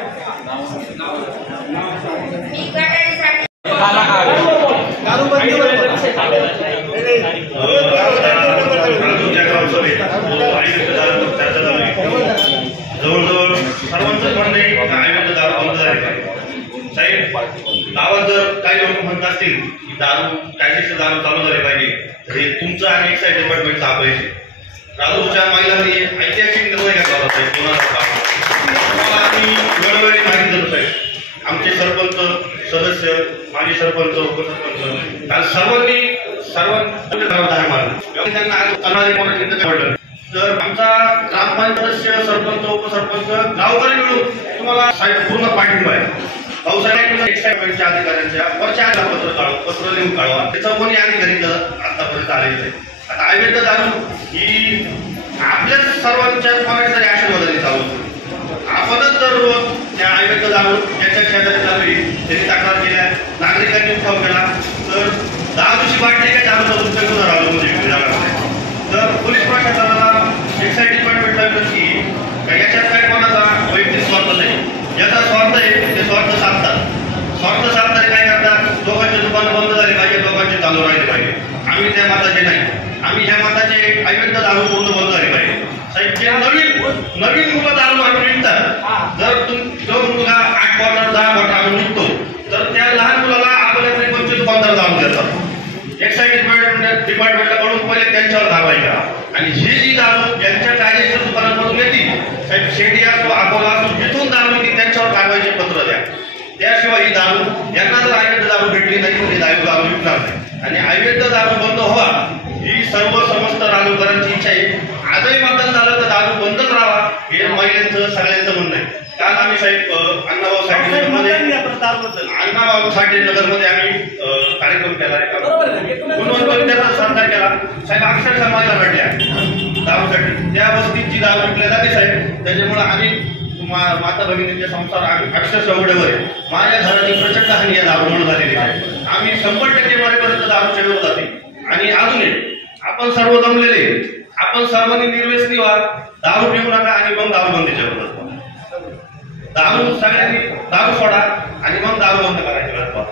जवळजवळ सर्वांचं म्हणणं आहे की आयुर्वेद दारू बंद झाले पाहिजे. साहेब, गावात जर काही लोक म्हणत असतील की दारू कायदेशीर दारू चालू झाले पाहिजे, तर हे तुमचं आणि एक्साईज डिपार्टमेंटचं अपयश आहे. राजूरच्या महिलांनी ऐतिहासिक निर्णय घेतला होता साहेब, तुम्हाला आम्ही वेळोवेळी माहिती देतो साहेब. आमचे सरपंच सदस्य, माजी सरपंच, उपसरपंच काल सर्वांनी मारलं त्यांना. तर आमचा ग्रामपंचायत सदस्य, सरपंच, उपसरपंच, गावकरी मिळून तुम्हाला साहेब पूर्ण पाठिंबा आहे. पावसाळ्यात एक्साइटमेंटच्या अधिकाऱ्यांच्या वरच्या पत्र लिहून काढवा. त्याचा कोणी अधिकारी आतापर्यंत आलेले नाही. आता अवैध दारू ही आपल्याच सर्वांच्या कोणाच्या तरी आशीर्वादाने चालू. आपणच जर त्या अवैध दारू ज्याच्या शेजारी चालली त्यांनी तक्रार केल्या, नागरिकांनी उठाव केला, तर 10 दिवशी बाटली काय दारूचा तुमच्याकडून राहिलो म्हणजे तर पोलीस प्रशासनाला, एक्साईज डिपार्टमेंटला विनंती की याच्यात काय कोणाचा वैयक्तिक स्वार्थ नाही. ज्याचा स्वार्थ आहे ते स्वार्थ साधतात. स्वार्थ साधणारे काय करतात, दोघांचे दुकान बंद झाले पाहिजे, दोघांचे चालू राहिले पाहिजे. आम्ही त्या मताचे नाही. आम्ही ह्या मताचे अवैध दारू पूर्ण बंद झाले पाहिजे. साहेब, जे नवीन मुलं दारू आम्ही विकतात, जर जो मुलगा 8 बॉटल 10 बॉटल आम्ही विकतो, तर त्या लहान मुलाला आपल्या 25 दुकानदार दारू देतात. एक्साईज डिपार्टमेंटला कडून पहिले त्यांच्यावर कारवाई करा. आणि जी दारू ज्यांच्या कायदेशीर दुकानांमधून येते साहेब, शेडी असो, अकोला असो, जिथून दारू येते त्यांच्यावर कारवाईचे पत्र द्या. त्याशिवाय ही दारू यांना जर अवैध दारू भेटली नाही तर दारू विकणार नाही. आणि अवैध दारू बंद व्हावा ही सर्व समस्त राजूकरांची इच्छा आहे. आजही मतदान झालं तर दारू बंदच राहावा हे महिलांचं सगळ्यांचं म्हणणं आहे. काल आम्ही साहेब अण्णाभाऊ साठे नगरमध्ये आम्ही कार्यक्रम केला, गुणवत्तेचा सत्कार केला साहेब. अक्षरशः महिला रडल्या दारूसाठी. त्या वस्तीची दारू विकल्या जाते साहेब. त्याच्यामुळे आम्ही माता भगिनींचे संसार अक्षरशः उघड्यावर आहे. माझ्या घराची प्रचंड हानी या दारूमुळे झालेली आहे. आम्ही 100% मरेपर्यंत दारूच्या विरोधात आहे. आणि अजून एक, आपण सर्व जमलेले, आपण सर्वांनी निर्व्यसनी व्हा, दारू पिऊ नका आणि मग दारूबंदीच्या विरोधात व्हा. दारू सगळ्यांनी दारू सोडा आणि मग दारू बंद करायची गरज व्हा.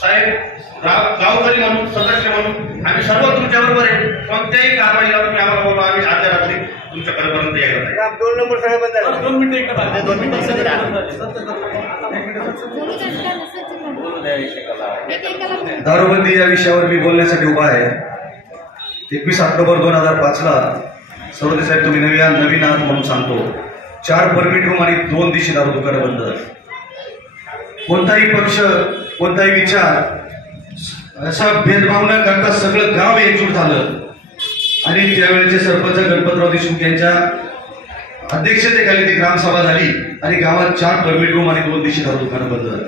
साहेब, गावकरी म्हणून, सदस्य म्हणून आम्ही सर्व तुमच्या बरोबर आहे. कोणत्याही कारवाईला तुम्ही आम्हाला बोलवा, आम्ही आजच्या रात्री तुमच्या घरापर्यंत यायला नाही. 2 नंबर सगळे बंद झाले. 2 मिनिटं दारूबंदी या विषयावर मी बोलण्यासाठी उभा आहे. 21 ऑक्टोबर 2005ला सरोदे साहेब तुम्ही नवीन आहात म्हणून सांगतो, 4 परमिट रूम आणि 2 दिवशी दारू दुकानं बंद झाली. कोणताही पक्ष, कोणताही विचार असा भेदभाव न करता सगळं गाव एकजूट झालं. आणि त्यावेळेचे सरपंच गणपतराव देशमुख यांच्या अध्यक्षतेखाली ती ग्रामसभा झाली आणि गावात 4 परमिट रूम आणि 2 दिवशी दारू दुकानं बंद झाली.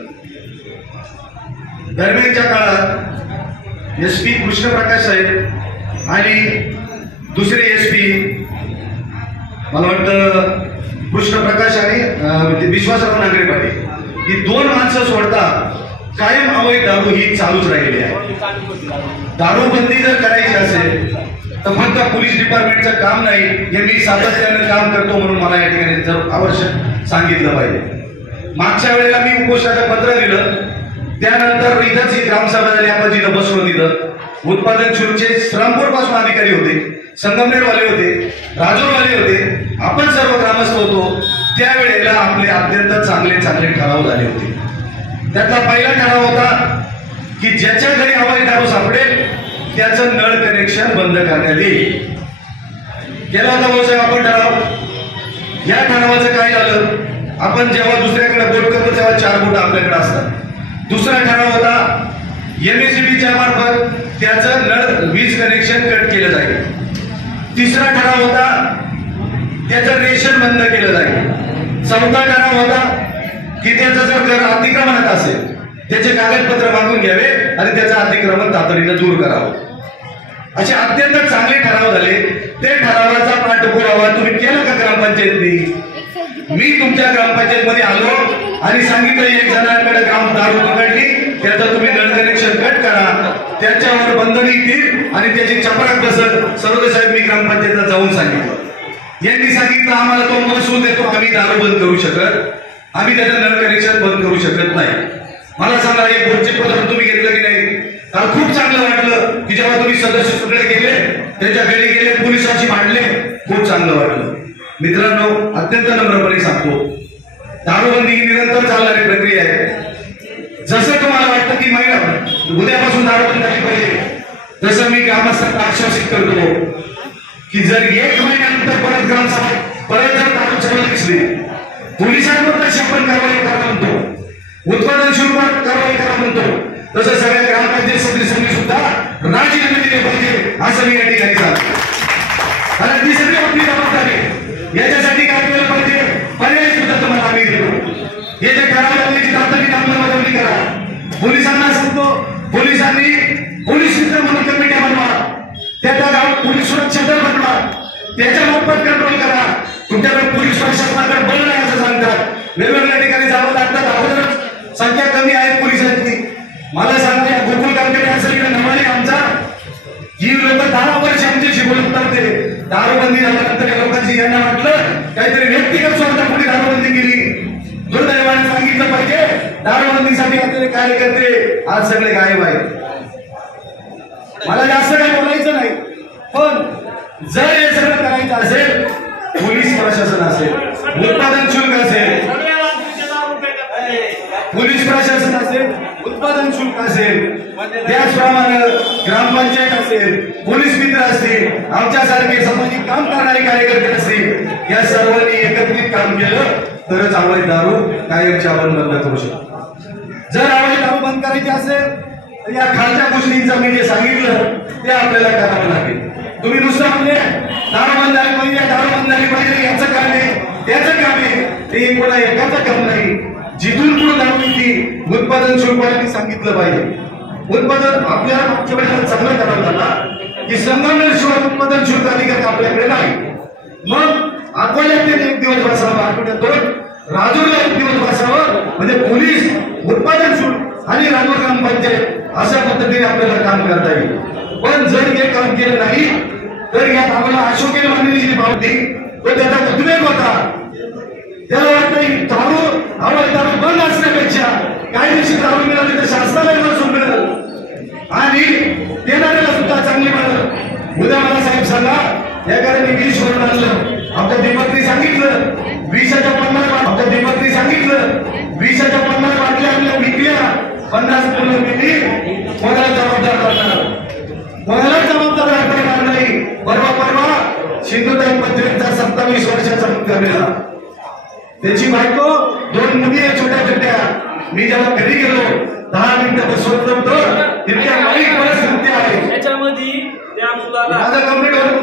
दरम्यानच्या काळात SP कृष्णप्रकाश साहेब आणि दुसरे SP मला वाटतं कृष्णप्रकाश आणि विश्वासराव नांगरे पाटील, ही 2 माणसं सोडता कायम अवैध दारू ही चालूच राहिलेली आहे. दारूबंदी जर करायची असेल तर फक्त पोलीस डिपार्टमेंटचं काम नाही, हे मी सातत्यानं काम करतो म्हणून मला या ठिकाणी जर आवश्यक सांगितलं पाहिजे. मागच्या वेळेला मी उपोषणाचं पत्र दिलं, त्यानंतर इथंच ही ग्रामसभा झाली, आपण जिथं बसवून दिलं. उत्पादन शुल्कचे श्रामपूर पासून अधिकारी होते, संगमनेरवाले होते, राजूरवाले होते, आपण सर्व ग्रामस्थ होतो. त्यावेळेला आपले अत्यंत चांगले चांगले ठराव झाले होते. त्यातला पहिला ठराव होता की ज्याच्या घरी हवाई दारू सापडेल त्याचं नळ कनेक्शन बंद करण्यात येईल. केला होता भाऊसाहेब आपण ठराव. या ठरावाचं काय झालं, आपण जेव्हा दुसऱ्याकडे बोट करतो तेव्हा 4 बोट आपल्याकडे असतात. दुसरा ठराव होता MSEBच्या मार्फत त्याचं नळ वीज कनेक्शन कट केलं जाईल. तिसरा ठराव होता त्याचं रेशन बंद केलं जाईल. चौथा ठराव होता की त्याचं जर घर अतिक्रमणात असेल त्याचे कागदपत्र मागून घ्यावे आणि त्याचं अतिक्रमण तातडीनं दूर करावं. असे अत्यंत चांगले ठराव झाले. ते ठरावाचा पाठपुरावा तुम्ही केला का ग्रामपंचायतनी? मी तुमच्या ग्रामपंचायत मध्ये आलो आणि सांगितलं एक जणांकडे ग्राम दारू पकडली, त्याचं तुम्ही नळ कनेक्शन कट करा, त्याच्यावर बंधन येतील आणि त्याची चपराक बसत. सरोदे साहेब मी ग्रामपंचायतला जाऊन सांगितलं. यांनी सांगितलं आम्हाला तो महसूल देतो, आम्ही दारू बंद करू शकत, आम्ही त्याचं नळ कनेक्शन बंद करू शकत नाही. मला सांगा एक वंचितपत्र तुम्ही घेतलं की नाही? मला खूप चांगलं वाटलं की जेव्हा तुम्ही सदस्य सगळे गेले त्याच्या घरी गेले पोलिसांशी भांडले, खूप चांगलं वाटलं. मित्रांनो अत्यंत नम्रपणे सांगतो, दारूबंदी ही निरंतर चालणारी प्रक्रिया आहे. जसं तुम्हाला वाटतं की महिना उद्यापासून दारूबंदी झाली पाहिजे, तसं मी ग्रामस्थांना आश्वासित करतो की जर 1 महिन्यानंतर परत ग्रामसभा परत जर दारू चालू दिसली, पोलिसांवर तशी आपण कारवाई करा म्हणतो, उत्पादन शुल्कात कारवाई करा म्हणतो, तसं सगळ्या ग्रामपंचायत सदस्यांनी सुद्धा राजीनामे दिले पाहिजे असं मी या ठिकाणी सांगतो. कारण ती सगळी आपली जबाबदारी. याच्यासाठी काय केलं पाहिजे पर्याय सुद्धा तुम्हाला आम्ही देतो. हे जे ठराव लागण्याची तातडीने अंमलबजावणी करा. पोलिसांना सांगतो, पोलिसांनी पोलीस मित्र म्हणून कमिट्या बनवा, त्या गावात पोलीस सुरक्षा दल बनवा, त्याच्या मार्फत कंट्रोल करा. तुमच्याकडे पोलीस प्रशासनाकडे बळ नाही असं सांगतात, वेगवेगळ्या ठिकाणी जावं लागतात. अगोदरच संख्या कमी आहे पोलिसांची. मला सांगते गोकुळ कमिटी असेल नवाने आमचा, ही लोक 10 वर्ष आमच्याशी बोलत होते. दारूबंदी झाल्यानंतर या लोकांची यांना वाटलं काहीतरी व्यक्तिगत स्वार्थापोटी दारूबंदी केली. दुर्दैवाने सांगितलं पाहिजे दारूबंदीसाठी आपले कार्यकर्ते आज सगळे गायब आहेत. मला जास्त काही बोलायचं नाही, पण जर हे सगळं करायचं असेल, पोलीस प्रशासन असेल, उत्पादन शुल्क असेल, पोलीस प्रशासन असेल, उत्पादन शुल्क असेल, त्याचप्रमाणे ग्रामपंचायत असेल, पोलीस मित्र असतील, आमच्यासारखे सामाजिक काम करणारे कार्यकर्ते असतील, या सर्वांनी एकत्रित काम केलं तरच अवैध दारू कायमची आपण बंद करू शकतो. जर अवैध दारू बंद करायची असेल तर या खालच्या गोष्टींचं मी जे सांगितलं ते आपल्याला करावं लागेल. तुम्ही नुसतं म्हणले दारू बंद झाली पाहिजे, दारू बंद झाली पाहिजे, याचं काम आहे त्याचं काम आहे, ते कोणा एकाचं काम नाही. जिथून पुढे दारू येते उत्पादन शुल्काने सांगितलं पाहिजे. उत्पादन आपल्याला मागच्या वेळेला चांगलं करावं झाला की संगमनेरशिवाय उत्पादन शुल्क अधिकार आपल्याकडे नाही. मग अकोल्यात 1 दिवस बसावं, आठवड्यात 2, राजूरला 1 दिवस बसावं, म्हणजे पोलीस, उत्पादन शुल्क आणि राजूर ग्रामपंचायत अशा पद्धतीने आपल्याला काम करता येईल. पण जर हे काम केलं नाही तर या कामाला अशोक मानवी जी पावती तो त्याचा उद्वेग होता. त्याला वाटतं दारू अवैध दारू बंद असण्यापेक्षा कायदेशीर दारू मिळाली तर शासनाला महसूल मिळेल आणि देणाऱ्याला सुद्धा चांगली मिळेल. उद्या मला साहेब सांगा, एखाद्याने 20 वरून आणलं, आमच्या दिमकनी सांगितलं 20च्या 50, आमच्या दिमकनी सांगितलं 20च्या 50 बाटल्या आपल्या विकल्या, 50 मुलं विकली, कोणाला जबाबदार करणार? कोणाला जबाबदार करणार नाही. परवा सिंधुताई पंचायतचा 27 वर्षाचा मुलगा मेला, त्याची बायको 2 मुली आहे छोट्या छोट्या. मी जेव्हा घरी गेलो 10 मिनिटं बसवत नव्हतो, तितक्या वाईट परिस्थिती आहे. त्याच्यामध्ये त्या मुलाला माझं कंप्लीट होतं.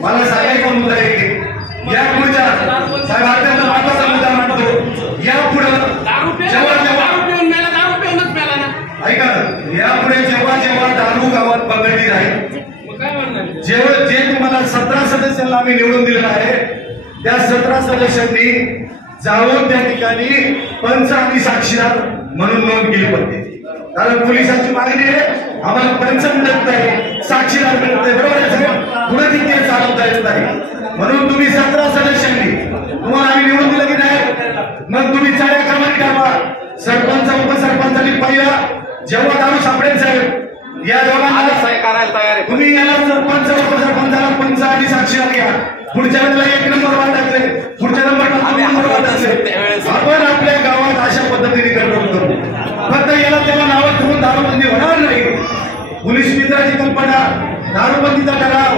मला सांगायचा मुद्दा आहे साहेब अत्यंत महत्वाचा मुद्दा मांडतो. यापुढे ऐका ना, यापुढे जेव्हा जेव्हा दारू गावात पकडली राहील, जेव्हा जे तुम्हाला 17 सदस्यांना आम्ही निवडून दिलेलं आहे त्या 17 सदस्यांनी जाऊन त्या ठिकाणी पंच आणि साक्षीदार म्हणून नोंद केली पाहिजे. कारण पोलिसांची मागणी आहे आम्हाला पंच मिळत नाही, साक्षीदार मिळत नाही, बरोबर आहे. पुढे तिथे चालवता येत नाही. म्हणून तुम्ही 17 सदस्यांनी तुम्हाला आम्ही निवडून दिलं की नाही, मग तुम्ही चाऱ्या क्रमाने ठरवा. सरपंच उपसरपंचांनी पहिला जेव्हा दारू सापडेल साहेब या दोघांना करायला तयार आहे. तुम्ही याला सरपंच उपसरपंचाला पंच आणि साक्षीदार घ्या. पुढच्या वेळेला 1 नंबर वार्ड टाकले, पुढच्या नंबर वार्ड टाकले. आपण आपल्या गावात अशा पद्धतीने कंट्रोल करू. फक्त याला त्याला नावं ठेवून दारूबंदी होणार नाही. पोलीस मित्राची कल्पना, दारूबंदीचा ठराव,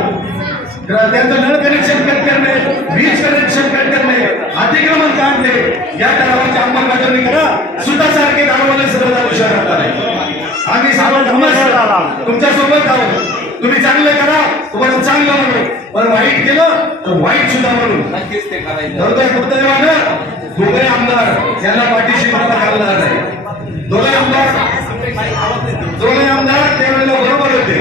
त्यांचं नळ कनेक्शन कट करणे, वीज कनेक्शन कट करणे, अतिक्रमण काढणे, या ठरावाची अंमलबजावणी करा. सुतासारखे दारूवाले सर्व दारू शहरात आहे. आम्ही सर्व तुमच्या सोबत आहोत. तुम्ही चांगलं करा, तुम्हाला चांगलं म्हणू, पण वाईट केलं तर वाईट सुद्धा म्हणू. नक्कीच ते करायचं. दोघे आमदार यांना पाठीशी मला घालणार नाही. दोघे आमदार त्यावेळेला बरोबर होते,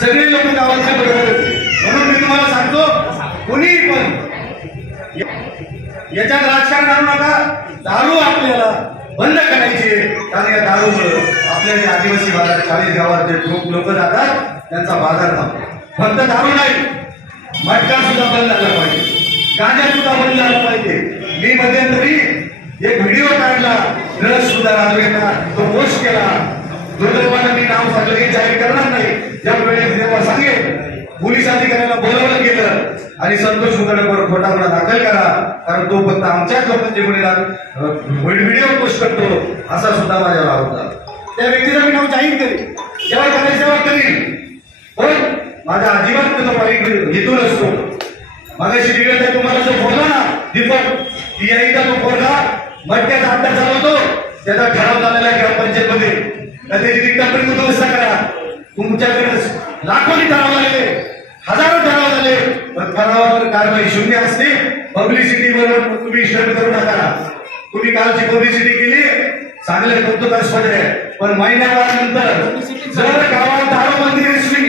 सगळे लोक गावातले बरोबर होते. म्हणून मी तुम्हाला सांगतो, कोणी पण याच्यात राजकारण आणू नका. दारू आपल्याला बंद करायची, कारण या दारूमुळे आपल्या जे आदिवासी भागात 40 गावात जे लोक जातात त्यांचा बाजार थांबतो. फक्त दारू नाही, मटका सुद्धा बंद झाला पाहिजे, गांजा सुद्धा बंद झाला पाहिजे. मी मध्यंतरी एक व्हिडिओ काढला, ड्रग्स सुद्धा राजवेना तो पोस्ट केला. दुर्दैवानं मी नाव सांगलं जाहीर करणार नाही. ज्या वेळेस जेव्हा सांगेल पोलीस अधिकाऱ्याला बोलावलं गेलं आणि संतोष मुदडेवर खोटा गुन्हा दाखल करा, कारण तो फक्त आमच्याच लोकांचे गुन्हेगार व्हिडिओ पोस्ट करतो असा सुद्धा माझ्यावर आरोप झाला. त्या व्यक्तीचं मी नाव जाहीर करेन, जेव्हा करायचं तेव्हा करीन. पण माझा अजिबात तो वाईट हेतू नसतो. मागाशी दिवस तुम्हाला जो बोलला ना दीपक, की एकदा तो पोरगा मटक्याचा अड्डा चालवतो, त्याचा ठराव झालेला ग्रामपंचायतमध्ये त्याची टिकटापरी उद्ध्वस्त करा. तुमच्याकडे लाखोनी ठराव झाले, हजारो ठराव झाले, पण ठरावावर कारवाई शून्य असते. पब्लिसिटी बरोबर तुम्ही स्टंट करू नका. तुम्ही कालची पब्लिसिटी केली, चांगले कौतुकास्पद आहे, पण महिन्याभरानंतर जर गावात दारूबंदी दिसली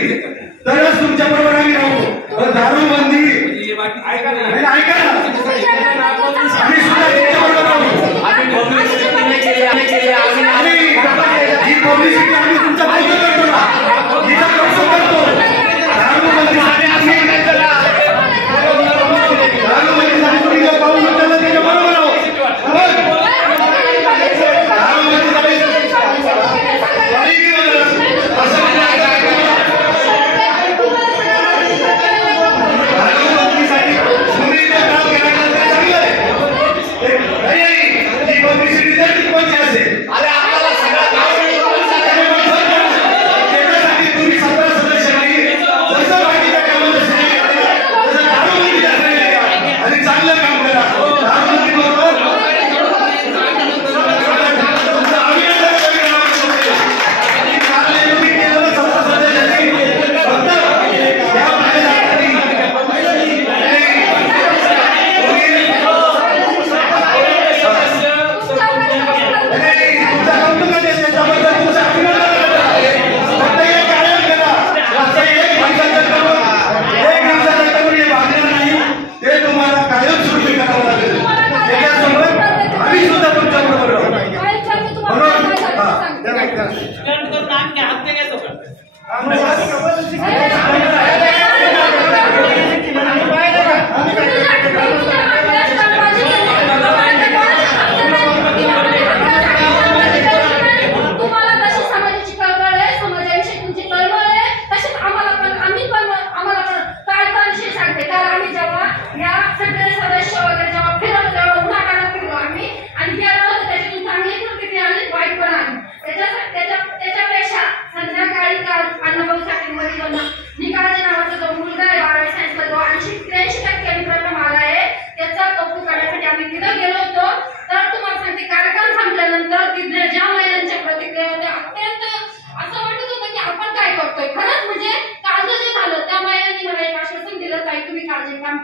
तरच तुमच्या बरोबर आम्ही राहू. पण दारूबंदी ऐका ना, आम्ही सुद्धा तुमच्याबरोबर राहू. ही पब्लिसिटी आम्ही तुमच्या कौतुक करतो ना, हिचा कौतुक करतो. दारूबंदीसाठी तुम्ही जो पाऊल उचललं त्याच्या बरोबर आहोत. असेल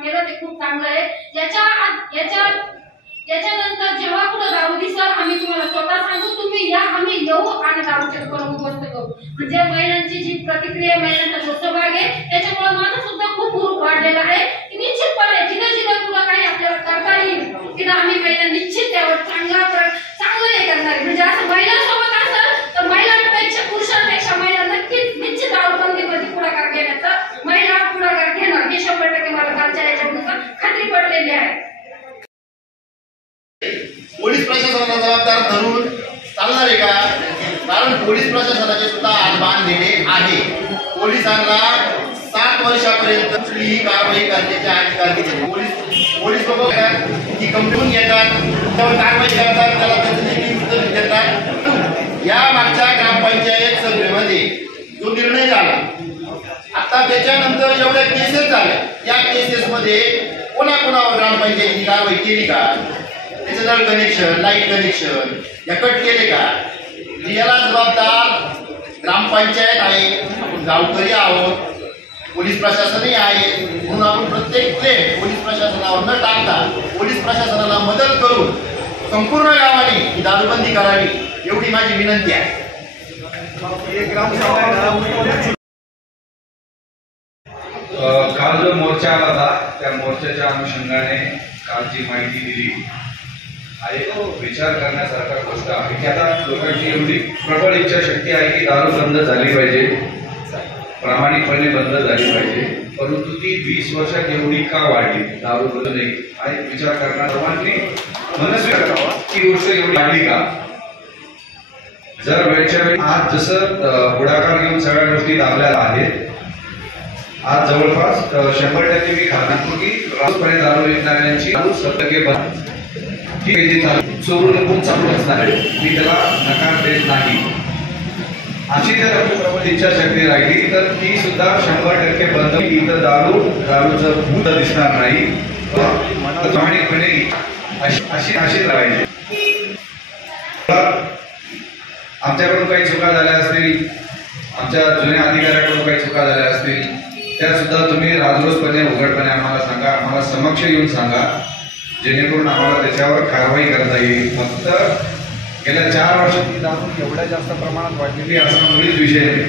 केलं ते खूप चांगलं आहे. याच्यानंतर जेव्हा कुठं दारू दिसलं आम्ही तुम्हाला स्वतः सांगू, तुम्ही या, आम्ही येऊ आणि दारूचे दुकान उद्ध्वस्त करू. म्हणजे महिलांची जी प्रतिक्रिया, महिलांचा जो सहभाग आहे त्याच्यामुळे माझा सुद्धा खूप ग्रुप वाढलेला आहे की निश्चितपणे जिथं जिथं तुला काही आपल्याला करता येईल तिथं आम्ही महिला निश्चित त्यावर चांगलं हे करणार. म्हणजे असं महिलांसोबत असेल तर महिलांपेक्षा पुरुषांपेक्षा महिला नक्कीच निश्चित दारूबंदीमध्ये पुढाकार घेण्याचा महिला पुढाकार घेणार हे 100% मला कालच्या याच्यानुसार खात्री पडलेली आहे. पोलीस प्रशासनाला जबाबदार धरून चालणार आहे का? कारण पोलीस प्रशासनाचे सुद्धा बांध दिले आहे. पोलिसांना 7 वर्षापर्यंत कुठलीही कारवाई करण्याचे अधिकार दिले. पोलीस लोक ती कंप्लेंट घेतात, त्यावर कारवाई करतात, त्याला लेखी उत्तर देतात. या मागच्या ग्रामपंचायत सभेमध्ये जो निर्णय झाला, आता त्याच्यानंतर एवढ्या केसेस झाल्या, या केसेसमध्ये कोणाकोणावर ग्रामपंचायतीने कारवाई केली का? त्याचं नळ कनेक्शन, लाईट कनेक्शन या कट केले का? याला जबाबदार ग्रामपंचायत आहे, आपण गावकरी आहोत, पोलीस प्रशासनही आहे. म्हणून आपण प्रत्येक क्लेम पोलीस प्रशासनावर न टाकता पोलीस प्रशासनाला मदत करून संपूर्ण गावाने ही दारूबंदी करावी एवढी माझी विनंती आहे. काल जो मोर्चा आला होता त्या मोर्चाच्या अनुषंगाने काल जी माहिती दिली आहे विचार करण्यासारखा गोष्ट आहे की आता लोकांची एवढी प्रबळ इच्छाशक्ती आहे की दारू बंद झाली पाहिजे, प्रामाणिकपणे बंद झाली पाहिजे, परंतु ती 20 वर्षात एवढी का वाढली दारू बंद नाही आणि विचार करणार सर्वांनी मनस्वी करावा की गोष्ट एवढी वाढली का? जर वेळच्या वेळी आज जसं पुढाकार घेऊन सगळ्या गोष्टी दाबल्या आहेत, आज जवळपास 100% मी खातो की राजपर्यंत दारू विकणाऱ्यांची 70% बंद सोडून चालू असणार आहे. मी त्याला नकार देत नाही. अशी जर प्रबळ इच्छाशक्ती राहिली तर ती सुद्धा 100% बंद. इथं दारूचं भूत दिसणार नाही. प्रामाणिकपणे अशी राहिली. आमच्याकडून काही चुका झाल्या असतील, आमच्या जुन्या अधिकाऱ्याकडून काही चुका झाल्या असतील, त्या सुद्धा तुम्ही राजरोसपणे उघडपणे आम्हाला सांगा, आम्हाला समक्ष येऊन सांगा, जेणेकरून आम्हाला त्याच्यावर कारवाई करता येईल. फक्त गेल्या 4 वर्षात ही दारू एवढ्या जास्त प्रमाणात वाढलेली असणं मुळीच विषय नाही.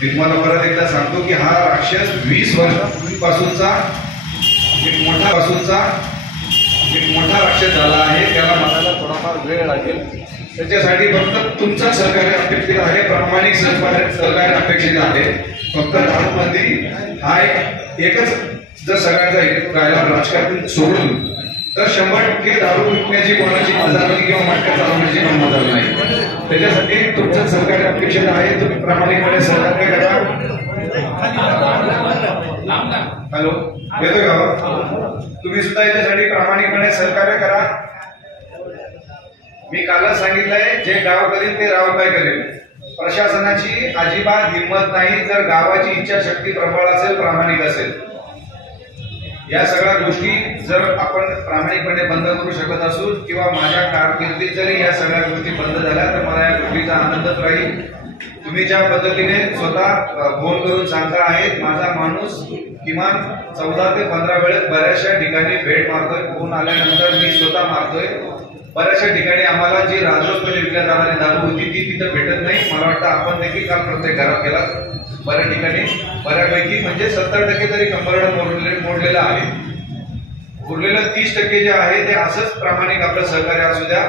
मी तुम्हाला परत एकदा सांगतो की हा राक्षस 20 वर्षापूर्वीपासूनचा एक मोठा राक्षस झाला आहे. त्याला मारायला थोडाफार वेळ लागेल. त्याच्यासाठी फक्त तुमचं सहकार्य अपेक्षित आहे, प्रामाणिक सहकार्य अपेक्षित आहे. फक्त दारूबंदी हा एकच जर सगळ्यांचा राहिला राजकारण सोडून तर 100% दारू विकण्याची कोणाची मदत किंवा मटका चालवण्याची मदत नाही. त्याच्यासाठी तुमचं सहकार्य अपेक्षित आहे. तुम्ही प्रामाणिकपणे सहकार्य करा. हॅलो, येतोय का? तुम्ही सुद्धा याच्यासाठी प्रामाणिकपणे सहकार्य करा. मी कालच सांगितलंय, जे गाव करेल ते राव काय करेल. प्रशासनाची अजिबात हिंमत नाही जर गावाची इच्छाशक्ती प्रबळ असेल, प्रामाणिक असेल. या सगळ्या गोष्टी जर आपण प्रामाणिकपणे बंद करू शकत असू किंवा माझ्या कारकिर्दीत जरी या सगळ्या गोष्टी बंद झाल्या तर मला या गोष्टीचा आनंदच राहील. तुम्ही ज्या पद्धतीने स्वतः फोन करून सांगता आहेत, माझा माणूस किमान 14 ते 15 वेळेस बऱ्याचशा ठिकाणी भेट मारतोय. फोन आल्यानंतर मी स्वतः मारतोय. बऱ्याचशा ठिकाणी आम्हाला जी राजरोसपणे विकल्या जाणारी दारू होती ती तिथं भेटत नाही. मला वाटतं आपण देखील काल प्रत्येक घरात गेलात. बऱ्याच ठिकाणी बऱ्यापैकी म्हणजे 70% तरी कंबरडं मोडलेलं आहे. उरलेलं 30% जे आहे ते असंच प्रामाणिक आपलं सहकार्य असू द्या.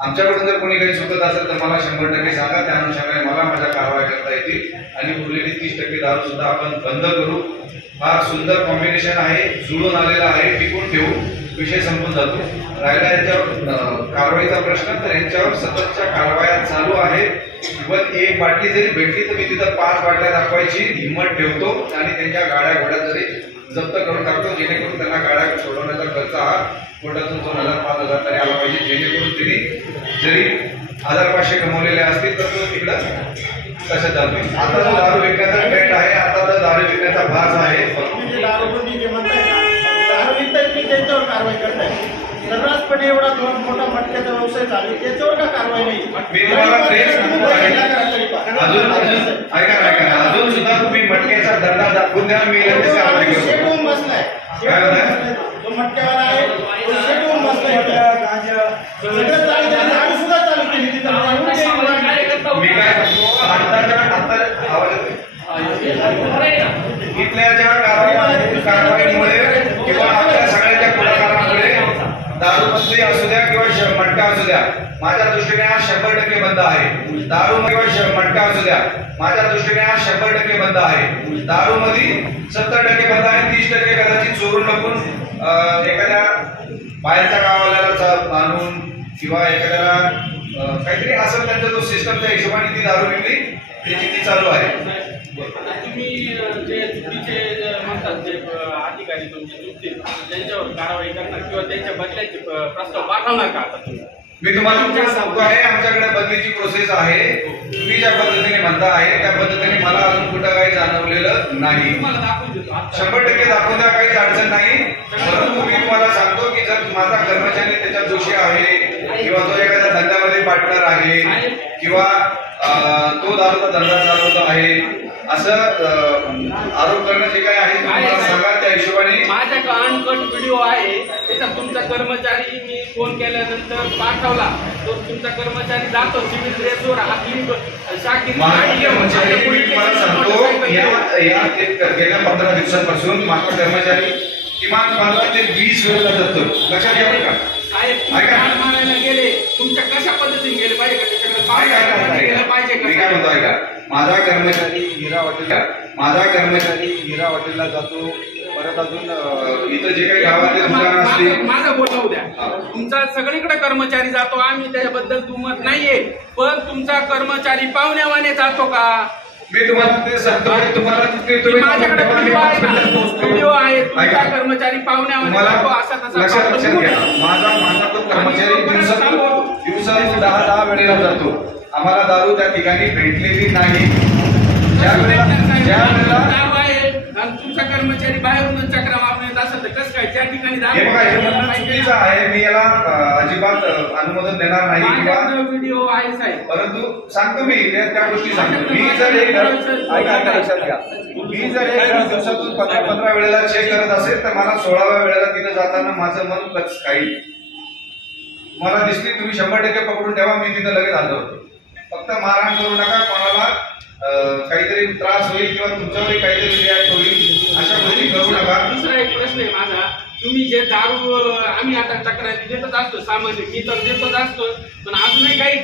आमच्याकडून जर कोणी काही चुकत असेल तर मला 100% सांगा. त्या अनुषंगाने मला माझ्या कारवाई करता येतील आणि उरलेली 30% दारू सुद्धा आपण बंद करू. फार सुंदर कॉम्बिनेशन आहे, जुळून आलेला आहे, टिकून ठेवू, विषय संपून जातो. राहिला याच्यावर कारवाईचा प्रश्न तर यांच्यावर सततच्या कारवाया चालू आहेत. इव्हन एक बाटली जरी भेटली तर मी तिथं 5 बाटल्या दाखवायची हिंमत ठेवतो आणि त्यांच्या गाड्या घोड्या जरी जप्त करून टाकतो, जेणेकरून त्यांना गाड्या सोडवण्याचा खर्च हा कोर्टातून 2,000-5,000 तरी आला पाहिजे, जेणेकरून त्यांनी जरी 1,500 कमवलेले असतील तर तो तिकडं तसं जातील. आता जो दारू विकण्याचा ट्रेंड आहे, आता जो दारू विकण्याचा भास आहे, दारू त्यांच्यावर कारवाई करताय. सर्रासपणे एवढा मोठा मटक्याचा व्यवसाय चालू आहे, त्याच्यावर का कारवाई नाही? अजून सुद्धा तुम्ही मटक्याचा धंदा दाखवून द्या, मी सेट होऊन बसलाय. तो मटक्यावाला आहे, तो सेट होऊन बसलाय. सगळं चालू दारू सुद्धा चालू केली तिथं. मी काय इथल्या ज्या कारवाईमुळे किंवा आपल्या सगळ्यांच्या पुढाकारामुळे दारू बंदी असू द्या किंवा मटका असू द्या, माझ्या दृष्टीने हा 100% बंद आहे. दारू किंवा मटका असू द्या, माझ्या दृष्टीने हा 100% बंद आहे. दारू मध्ये 70% बंद आहे, 30% कदाचित चोरून लपून एखाद्या बाहेरच्या गावाला आणून किंवा एखाद्याला काहीतरी असं त्यांचा जो सिस्टमच्या हिशोबाने ती दारू विकली त्याची ती चालू आहे. तुम्ही जे चुकीचे म्हणतात जे अधिकारी तुमचे चुकतील त्यांच्यावर कारवाई करणार किंवा त्यांच्या बदल्याचे प्रस्ताव पाठवणार का आता तुम्ही? मी तुम्हाला सांगतो आहे, आमच्याकडे बदलीची प्रोसेस आहे. तुम्ही ज्या पद्धतीने म्हणता आहे त्या पद्धतीने मला अजून कुठं काही जाणवलेलं नाही. 100% दाखवून द्या, काहीच अडचण नाही. परंतु मी तुम्हाला सांगतो की जर माझा कर्मचारी त्याच्यात दोषी आहे किंवा तो एखाद्या धंद्यामध्ये पार्टनर आहे किंवा तो दारूचा धंदा चालवत आहे असं आरोप करणं जे काय आहे तुम्हाला सांगा, त्या हिशोबाने माझ्याकडे अनकट व्हिडिओ आहे. त्याच्यात तुमचा कर्मचारी मी फोन केल्यानंतर पाठवला, तो तुमचा कर्मचारी जातो सिव्हिल ड्रेसवर हातली मला सांगतो गेल्या 15 दिवसांपासून माझा कर्मचारी किमान 15 ते 20 वेळेला जातो. लक्षात घ्या बरं का साहेब, मारायला गेले तुमच्या कशा पद्धतीने गेले पाहिजे का त्याच्याकडे पाहिजे का? मी काय म्हणतो ऐका, माझा कर्मचारी हिरा हॉटेलला जातो. परत अजून इथं जे काही गावातले दुकान असते, माझं बोलणं उद्या तुमचा सगळीकडे कर्मचारी जातो, आम्ही त्याच्याबद्दल दुमत नाहीये, पण तुमचा कर्मचारी पाहुण्यावाने जातो का? मी तुम्हाला ते सांगतो. माझ्याकडे व्हिडिओ आहे, तुमचा कर्मचारी पाहुण्यावाने जातो असा तसा. लक्षात घ्या, माझा तो कर्मचारी दिवसातून 10 वेळेला जातो. आम्हाला दारू त्या ठिकाणी भेटलेली नाही. तुमचा कर्मचारी बाहेरून चक्रा मारून येत असेल तर कसं काय त्या ठिकाणी चुकीचं आहे. मी याला अजिबात अनुमोदन देणार नाही किंवा व्हिडिओ आहे साहेब, परंतु सांगतो मी त्या गोष्टी सांगतो. मी जर एक दिवसातून 15 वेळेला चेक करत असेल तर मला 16व्या वेळेला तिथं जाताना माझं मन काही मला दिसली. तुम्ही 100% पकडून ठेवा, मी तिथं लगेच आलो होतो. फक्त मारहाण करू नका, कोणाला काहीतरी त्रास होईल किंवा तुमच्यावर काहीतरी रिॲक्ट होईल अशा गोष्टी करू नका. दुसरा एक प्रश्न आहे माझा, तुम्ही जे दारू आम्ही आता तक्रारी देतच असतो, सामान्य मी तर देतच असतो, पण अजूनही काही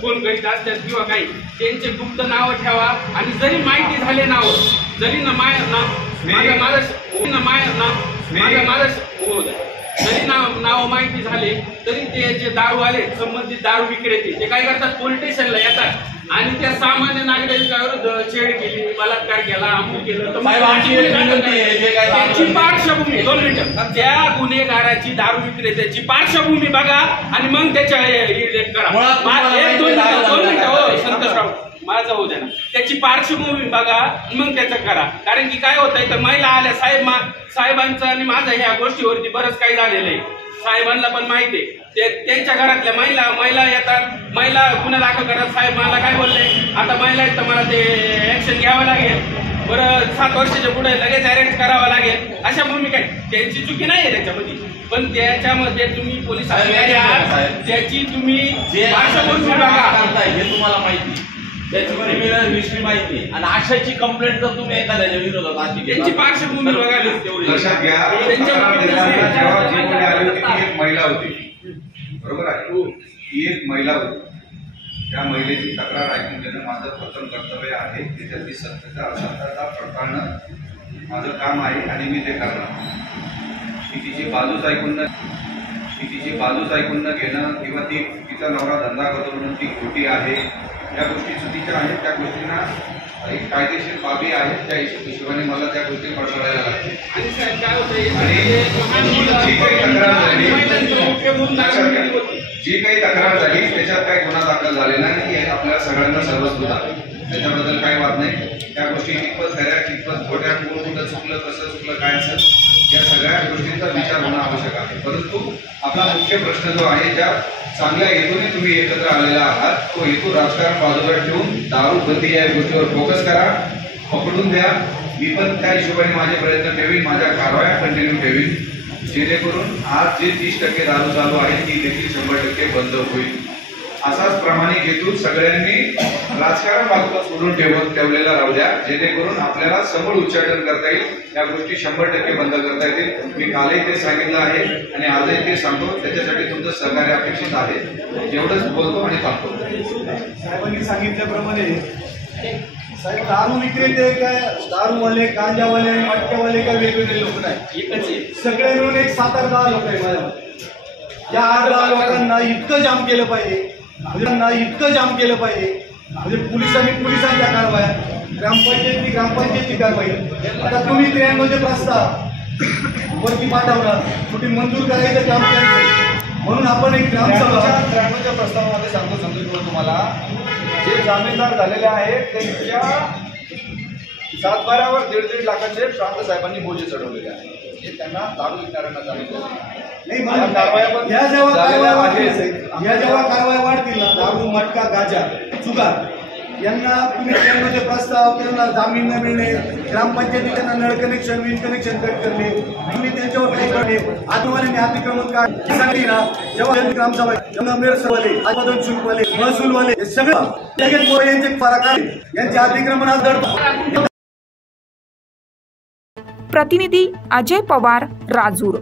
फोन करीत असतात किंवा काही त्यांचे गुप्त नावं ठेवा. आणि जरी माहिती झाले नाव, जरी जरी नाव माहिती झाले तरी ते जे दारूवाले संबंधित दारू विक्रेते ते काय करतात, पोलीस स्टेशनला येतात आणि त्या सामान्य नागरिकांवर छेड केली, बलात्कार केला, अमूल केलं, त्याची पार्श्वभूमी 2 मिनिटं, त्या गुन्हेगाराची दारू विक्रेत्याची पार्श्वभूमी बघा आणि मग त्याच्या करा. 2 मिनिटं हो संतोषराव, माझं होऊ द्या ना. त्याची पार्श्वभूमी बघा मग त्याचं करा. कारण की काय होतंय तर महिला आल्या, साहेबांचं आणि माझं ह्या गोष्टीवरती बरंच काही झालेलं आहे. साहेबांना पण माहिती आहे, त्यांच्या घरातल्या महिला येतात, महिला गुन्हा दाखल करतात. साहेब मला काय बोलले, आता महिला आहेत तर मला ते ऍक्शन घ्यावं लागेल, बरं 7 वर्षाच्या पुढे लगेच अरेस्ट करावं लागेल, अशा भूमिका आहे. त्यांची चुकी नाही आहे त्याच्यामध्ये, पण त्याच्यामध्ये तुम्ही पोलीस त्याची तुम्ही पार्श्वभूमी बघा, हे तुम्हाला माहिती, त्याची क्रिमिनल हिस्ट्री माहिती आणि अशाची कंप्लेंट जर तुम्ही एखाद्याच्या विरोधात अशी त्यांची पार्श्वभूमी बघायला तेवढी. लक्षात घ्या, एक महिला होती, बरोबर आहे, ही एक महिला होती. त्या महिलेची तक्रार ऐकून घेणं माझं प्रथम कर्तव्य आहे. त्याची सत्यता असत्यता पडताळणं माझं काम आहे आणि मी ते करणार. मी तिची बाजूच ऐकून न घेणं किंवा तिचा नवरा धंदा करतो म्हणून ती खोटी आहे, त्या गोष्टी चुकीच्या आहेत. त्या गोष्टींना एक कायदेशीर बाबी आहेत, त्या हिशोबाने मला त्या गोष्टी पडताळायला लागतील. आणि जी काही तक्रार झाली त्याच्यात काही गुन्हा दाखल झालेला नाही, हे आपल्याला सगळ्यांना सर्वस्कृत आहे, त्याच्याबद्दल काही वाद नाही. त्या गोष्टी कितपत खऱ्या कितपत खोट्या, कुठं चुकलं कसं चुकलं काय असेल या सगळ्या गोष्टींचा विचार होणं आवश्यक आहे. परंतु आपला मुख्य प्रश्न जो आहे, ज्या चांगल्या हेतूने तुम्ही एकत्र आलेला आहात, तो हेतू राजकारण बाजूला ठेवून दारूबंदी या गोष्टीवर फोकस करा, पकडून द्या. मी पण त्या हिशोबाने माझे प्रयत्न ठेवीन, माझ्या कारवाया कंटिन्यू ठेवीन, जेणेकरून आज जे 30% दारू चालू आहे ती देखील 100% बंद होईल. असाच प्रामाणिक हेतू सगळ्यांनी राजकारण बाजूला सोडून ठेवलेला राहू द्या, जेणेकरून आपल्याला समोर उच्चाटन करता येईल, या गोष्टी 100% बंद करता येतील. मी कालही ते सांगितलं आहे आणि आजही ते सांगतो, त्याच्यासाठी तुमचं सहकार्य अपेक्षित आहे. एवढंच बोलतो आणि थांबतो. साहेबांनी सांगितल्याप्रमाणे साहेब, दारू विक्रेते काय, दारूवाले, गांजावाले, मटक्यावाले काय वेगवेगळे लोक नाही, एकच आहे. सगळे मिळून एक 7-8 लोक आहे माझ्यामध्ये. या 8-10 लोकांना इतकं जाम केलं पाहिजे, इतकं जाम केलं पाहिजे म्हणजे पोलिसांच्या कारवाया, ग्रामपंचायतीची कारवाई. आता तुम्ही 93 प्रस्ताव वरती पाठवणार, कुठे मंजूर करायचं काम करायचं, म्हणून आपण एक ग्रामसभा 93च्या प्रस्तावामध्ये सांगतो तुम्हाला, जे जामीनदार झालेले आहेत त्यांच्या 7-12वर 1.5 लाखाचे प्रांत साहेबांनी बोजे चढवलेले आहेत. हे त्यांना दारू विकणाऱ्यांना जामीन नाही. या जेव्हा कारवाया वाढतील ना, दारू, मटका, गांजा, जुगार यांना तुम्ही 93चे प्रस्ताव, त्यांना जामीन न मिळणे, ग्रामपंचायती त्यांना नळ कनेक्शन, वीज कनेक्शन कट करणे, तुम्ही त्यांच्यावर काही करणे, आतवाल्यांनी अतिक्रमण काढण्यासाठी ना, जेव्हा ग्रामसभा, जेव्हा मेयरवाले, आत्मोदन शुल्कवाले, महसूलवाले, हे सगळं यांचे फरक आहे, यांचे अतिक्रमणात दडतो. प्रतिनिधी अजय पवार, राजूर.